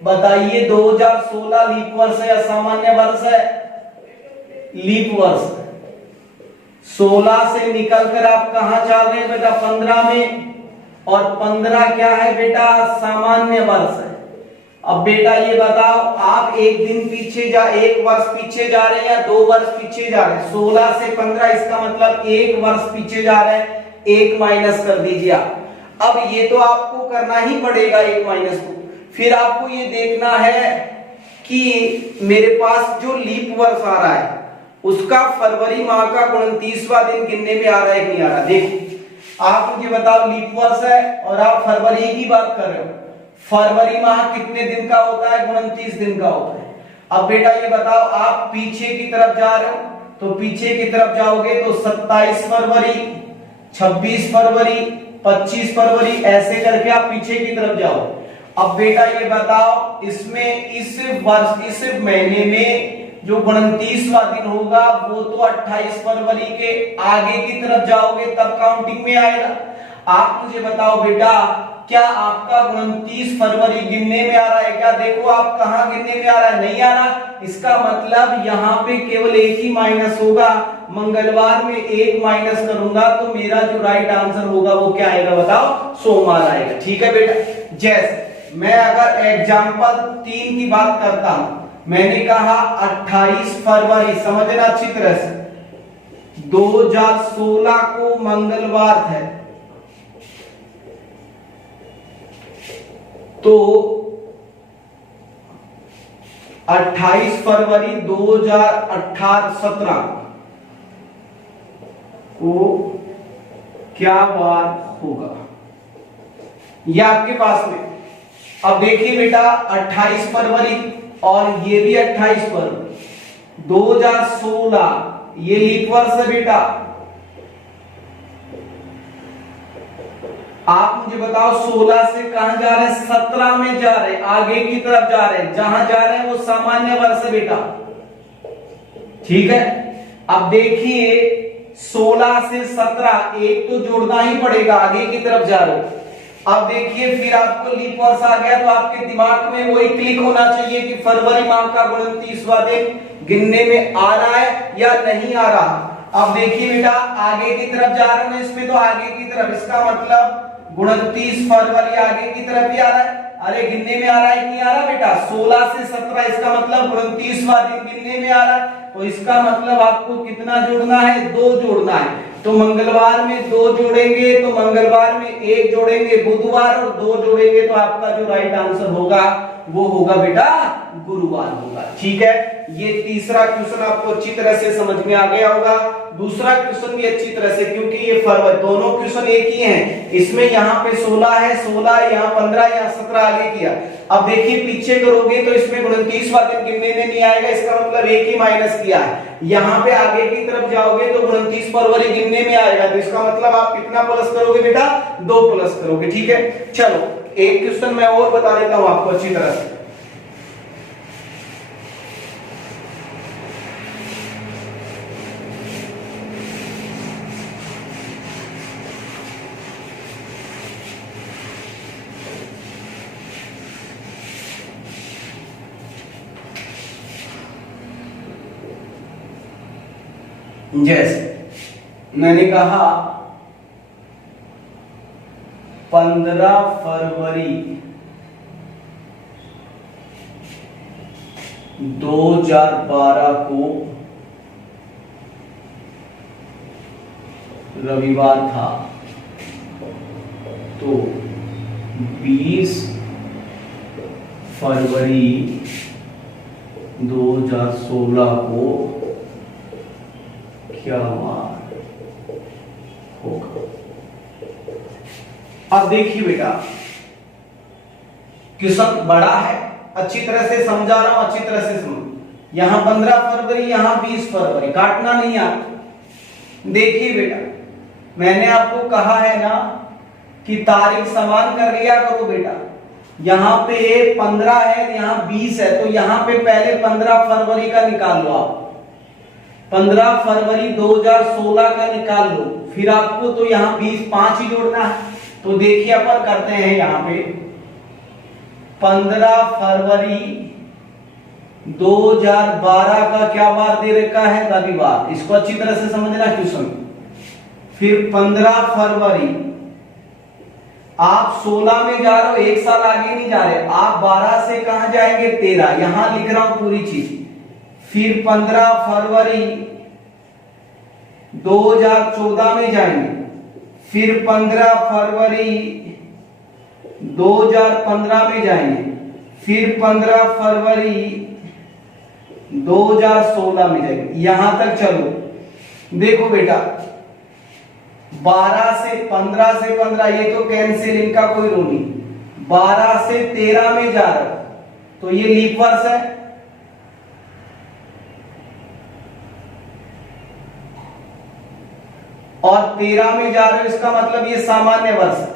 बताइए 2016 लीप वर्ष है या सामान्य वर्ष है? लीप वर्ष। 16 से निकलकर आप कहां चल रहे हैं बेटा? 15 में, और 15 क्या है बेटा? सामान्य वर्ष है। अब बेटा ये बताओ आप 1 दिन पीछे जा, 1 वर्ष पीछे जा रहे हैं या 2 वर्ष पीछे जा रहे हैं? 16 से 15, इसका मतलब 1 वर्ष पीछे जा रहे हैं। 1 माइनस कर दीजिए आप। अब ये तो आपको करना ही पड़ेगा 1 माइनस को। फिर आपको ये देखना है कि मेरे पास जो लीप वर्ष आ रहा है उसका फरवरी माह का 29वां दिन गिनने में आ रहा है कि नहीं आ रहा। देखो आप मुझे बताओ, लीप वर्ष है और आप फरवरी की बात कर रहे हो। फरवरी माह कितने दिन का होता है? 29 दिन का होता है। अब बेटा ये बताओ आप पीछे की तरफ जा रहे हो तो पीछे की तरफ जाओगे तो 27 फरवरी 26 फरवरी, 25 फरवरी, ऐसे करके आप पीछे की तरफ जाओ। अब बेटा ये बताओ, इसमें इस वर्ष इस महीने में जो 29वां दिन होगा वो तो 28 फरवरी के आगे की तरफ जाओगे तब काउंटिंग में आएगा। आप मुझे बताओ बेटा, क्या आपका 29 फरवरी गिनने में आ रहा है क्या? देखो आप कहां गिनने में आ रहा है, नहीं आ रहा। इसका मतलब यहां पे केवल एक ही माइनस होगा। मंगलवार में एक माइनस करूंगा तो मेरा जो राइट आंसर होगा वो क्या आएगा बताओ? सोमवार आएगा। ठीक है बेटा। जैसे मैं अगर एग्जाम्पल 3 की बात करता हूं, मैंने कहा 28 फरवरी, समझना अच्छी तरह से, 2016 को मंगलवार है, तो 28 फरवरी 2018-17 को क्या वार होगा, यह आपके पास में। अब देखिए बेटा, 28 फरवरी और ये भी 28 फरवरी 2016, ये लीप वर्ष है बेटा। आप मुझे बताओ 16 से कहां जा रहे हैं? 17 में जा रहे हैं, आगे की तरफ जा रहे हैं। जहां जा रहे हैं वो सामान्य वर्ष है बेटा। ठीक है। अब देखिए 16 से 17, एक तो जोड़ना ही पड़ेगा, आगे की तरफ जा रहे हो। अब देखिए फिर आपको लीप वर्ष आ गया तो आपके दिमाग में वही क्लिक होना चाहिए कि फरवरी माह का 29वां दिन गिनने में आ रहा है या नहीं आ रहा। अब देखिए बेटा, आगे की तरफ जा रहे हैं इसमें, तो आगे की तरफ, इसका मतलब 29 फरवरी आगे की तरफ ही आ रहा है। अरे गिनने में आ रहा है कि नहीं आ रहा बेटा? 16 से 17, इसका मतलब 29वां दिन गिनने में आ रहा है। तो इसका मतलब आपको कितना जोड़ना है? 2 जोड़ना है। तो मंगलवार में 2 जोड़ेंगे तो मंगलवार में 1 जोड़ेंगे, बुधवार और 2 जोड़ेंगे तो आपका जो राइट आंसर होगा वो होगा बेटा गुरुवार होगा। ठीक है। ये तीसरा क्वेश्चन आपको अच्छी तरह से समझ में आ गया होगा। दूसरा क्वेश्चन भी अच्छी तरह से, क्योंकि ये फरवरी, दोनों क्वेश्चन एक ही हैं। इसमें यहाँ पे 16 है, 16 यहाँ 15, यहाँ 17 आगे किया। अब देखिए पीछे करोगे तो इसमें 29वां दिन गिनने में नहीं आएगा, इसका मतलब एक ही माइनस किया है। यहाँ पे आगे की तरफ जाओगे तो 29 फरवरी गिनने में आएगा, तो इसका मतलब आप कितना प्लस करोगे बेटा? 2 प्लस करोगे। ठीक है। चलो एक क्वेश्चन मैं और बता देता हूं आपको अच्छी तरह से। जैसे मैंने कहा 15 फरवरी 2012 को रविवार था, तो 20 फरवरी 2016 को क्या वार होगा? अब देखिए बेटा, क्वेश्चन बड़ा है, अच्छी तरह से समझा रहा हूं, अच्छी तरह से समझ। यहां 15 फरवरी, यहां 20 फरवरी, काटना नहीं आता। देखिए बेटा, मैंने आपको कहा है ना कि तारीख समान कर लिया करो बेटा। यहां पे 15 है, यहां 20 है, तो यहां पे पहले 15 फरवरी का निकाल लो आप। 15 फरवरी 2016 का निकाल लो, फिर आपको तो यहां 5 ही जोड़ना है। तो देखिए अपन करते हैं यहां पे 15 फरवरी 2012 का क्या वार दे रखा है? रविवार। इसको अच्छी तरह से समझना क्वेश्चन। फिर 15 फरवरी, आप 16 में जा रहे हो, एक साल आगे नहीं जा रहे, आप 12 से कहां जाएंगे? 13, यहां लिख रहा हूं पूरी चीज। फिर 15 फरवरी 2014 में जाएंगे, फिर 15 फरवरी 2015 में जाएंगे, फिर 15 फरवरी 2016 में जाएंगे, यहां तक चलो। देखो बेटा, 12 से 15 ये तो कैंसिल, इनका कोई रोल नहीं। 12 से 13 में जा रहा तो ये लीप वर्ष है। और 13 में जा रहे हो, इसका मतलब ये सामान्य वर्ष है।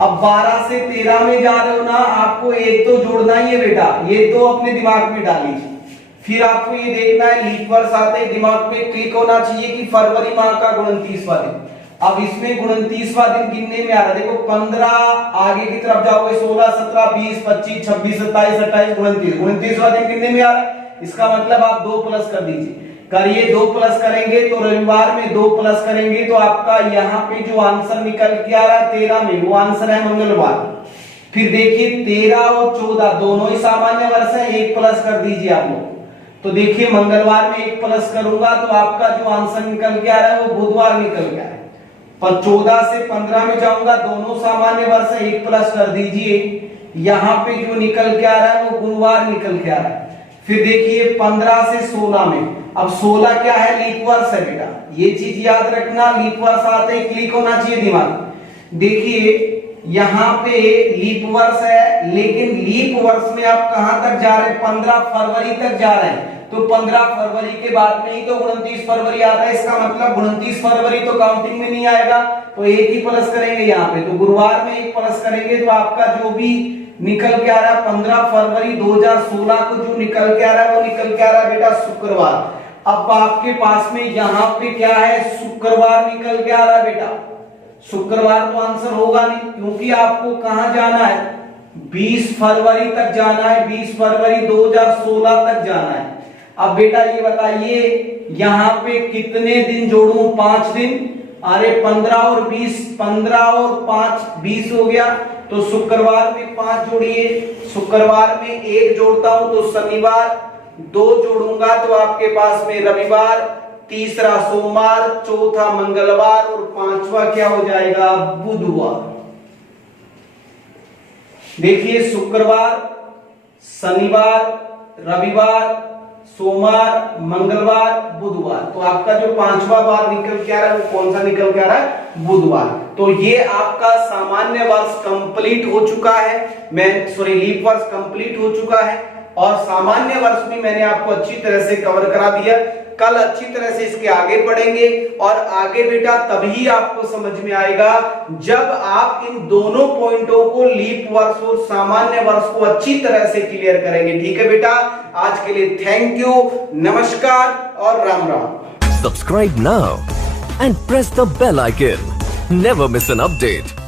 अब 12 से 13 में जा रहे हो ना, आपको एक तो जोड़ना ही है बेटा, ये तो अपने दिमाग में डाल लीजिए। फिर आपको ये देखना है लीप वर्ष आते ही दिमाग में क्लिक होना चाहिए कि फरवरी माह का 29वां दिन। अब इसमें 29वां दिन गिनने में आ रहा है, देखो 15 आगे की तरफ जाओगे, 16, 17, 20, 25, 26, 27, 28, 29, 29वां दिन गिनने में आ रहा है। इसका मतलब आप 2 प्लस कर दीजिए, करिए 2 प्लस करेंगे तो रविवार में 2 प्लस करेंगे तो आपका यहाँ पे जो आंसर निकल के आ रहा है 13 में, वो आंसर है मंगलवार। फिर देखिए 13 और 14 दोनों ही सामान्य वर्ष है, 1 प्लस कर दीजिए आप लोग। तो देखिए मंगलवार में 1 प्लस करूंगा तो आपका जो आंसर निकल के आ रहा है वो बुधवार निकल के आ रहा है। पर 14 से 15 में जाऊंगा, दोनों सामान्य वर्ष है, 1 प्लस कर दीजिए, यहाँ पे जो निकल के आ रहा है वो गुरुवार निकल के आ रहा है। फिर देखिए 15 से 16 में, अब 16 क्या है, लीप वर्ष है बेटा, ये चीज याद रखना, लीप वर्ष आते ही क्लिक होना चाहिए दिमाग। देखिए यहाँ पे लीप वर्ष है, लेकिन लीप वर्ष में आप कहां तक जा रहे हैं, 15 फरवरी तक जा रहे हैं। तो 15 फरवरी के बाद में ही तो 29 फरवरी आता है, इसका मतलब 29 फरवरी तो काउंटिंग में नहीं आएगा, तो 1 ही प्लस करेंगे यहाँ पे। तो गुरुवार में 1 प्लस करेंगे तो आपका जो भी निकल के आ रहा है 15 फरवरी 2016 को जो निकल के आ रहा है वो निकल के आ रहा है बेटा शुक्रवार। अब आपके पास में यहाँ पे क्या है, शुक्रवार निकल के आ रहा है बेटा। शुक्रवार तो आंसर होगा नहीं, क्योंकि आपको कहां जाना है, 20 फरवरी तक जाना है, 20 फरवरी 2016 तक जाना है। अब बेटा ये बताइए यहाँ पे कितने दिन जोड़ूं, 5 दिन, अरे 15 और 20, 15 और 5 20 हो गया। तो शुक्रवार में 5 जोड़िए, शुक्रवार में 1 जोड़ता हूं तो शनिवार, 2 जोड़ूंगा तो आपके पास में रविवार, तीसरा सोमवार, चौथा मंगलवार और 5वां क्या हो जाएगा, बुधवार। देखिए शुक्रवार, शनिवार, रविवार, सोमवार, मंगलवार, बुधवार, तो आपका जो 5वां बार निकल के आ रहा है वो कौन सा निकल के आ रहा है, बुधवार। तो ये आपका सामान्य वर्ष कंप्लीट हो चुका है, लीप वर्ष कंप्लीट हो चुका है, और सामान्य वर्ष भी मैंने आपको अच्छी तरह से कवर करा दिया। कल अच्छी तरह से इसके आगे पढ़ेंगे, और आगे बेटा तभी आपको समझ में आएगा जब आप इन दोनों पॉइंटों को, लीप वर्ष और सामान्य वर्ष को अच्छी तरह से क्लियर करेंगे। ठीक है बेटा, आज के लिए थैंक यू, नमस्कार और Ram Ram. Subscribe now and press the bell icon. Never miss an update.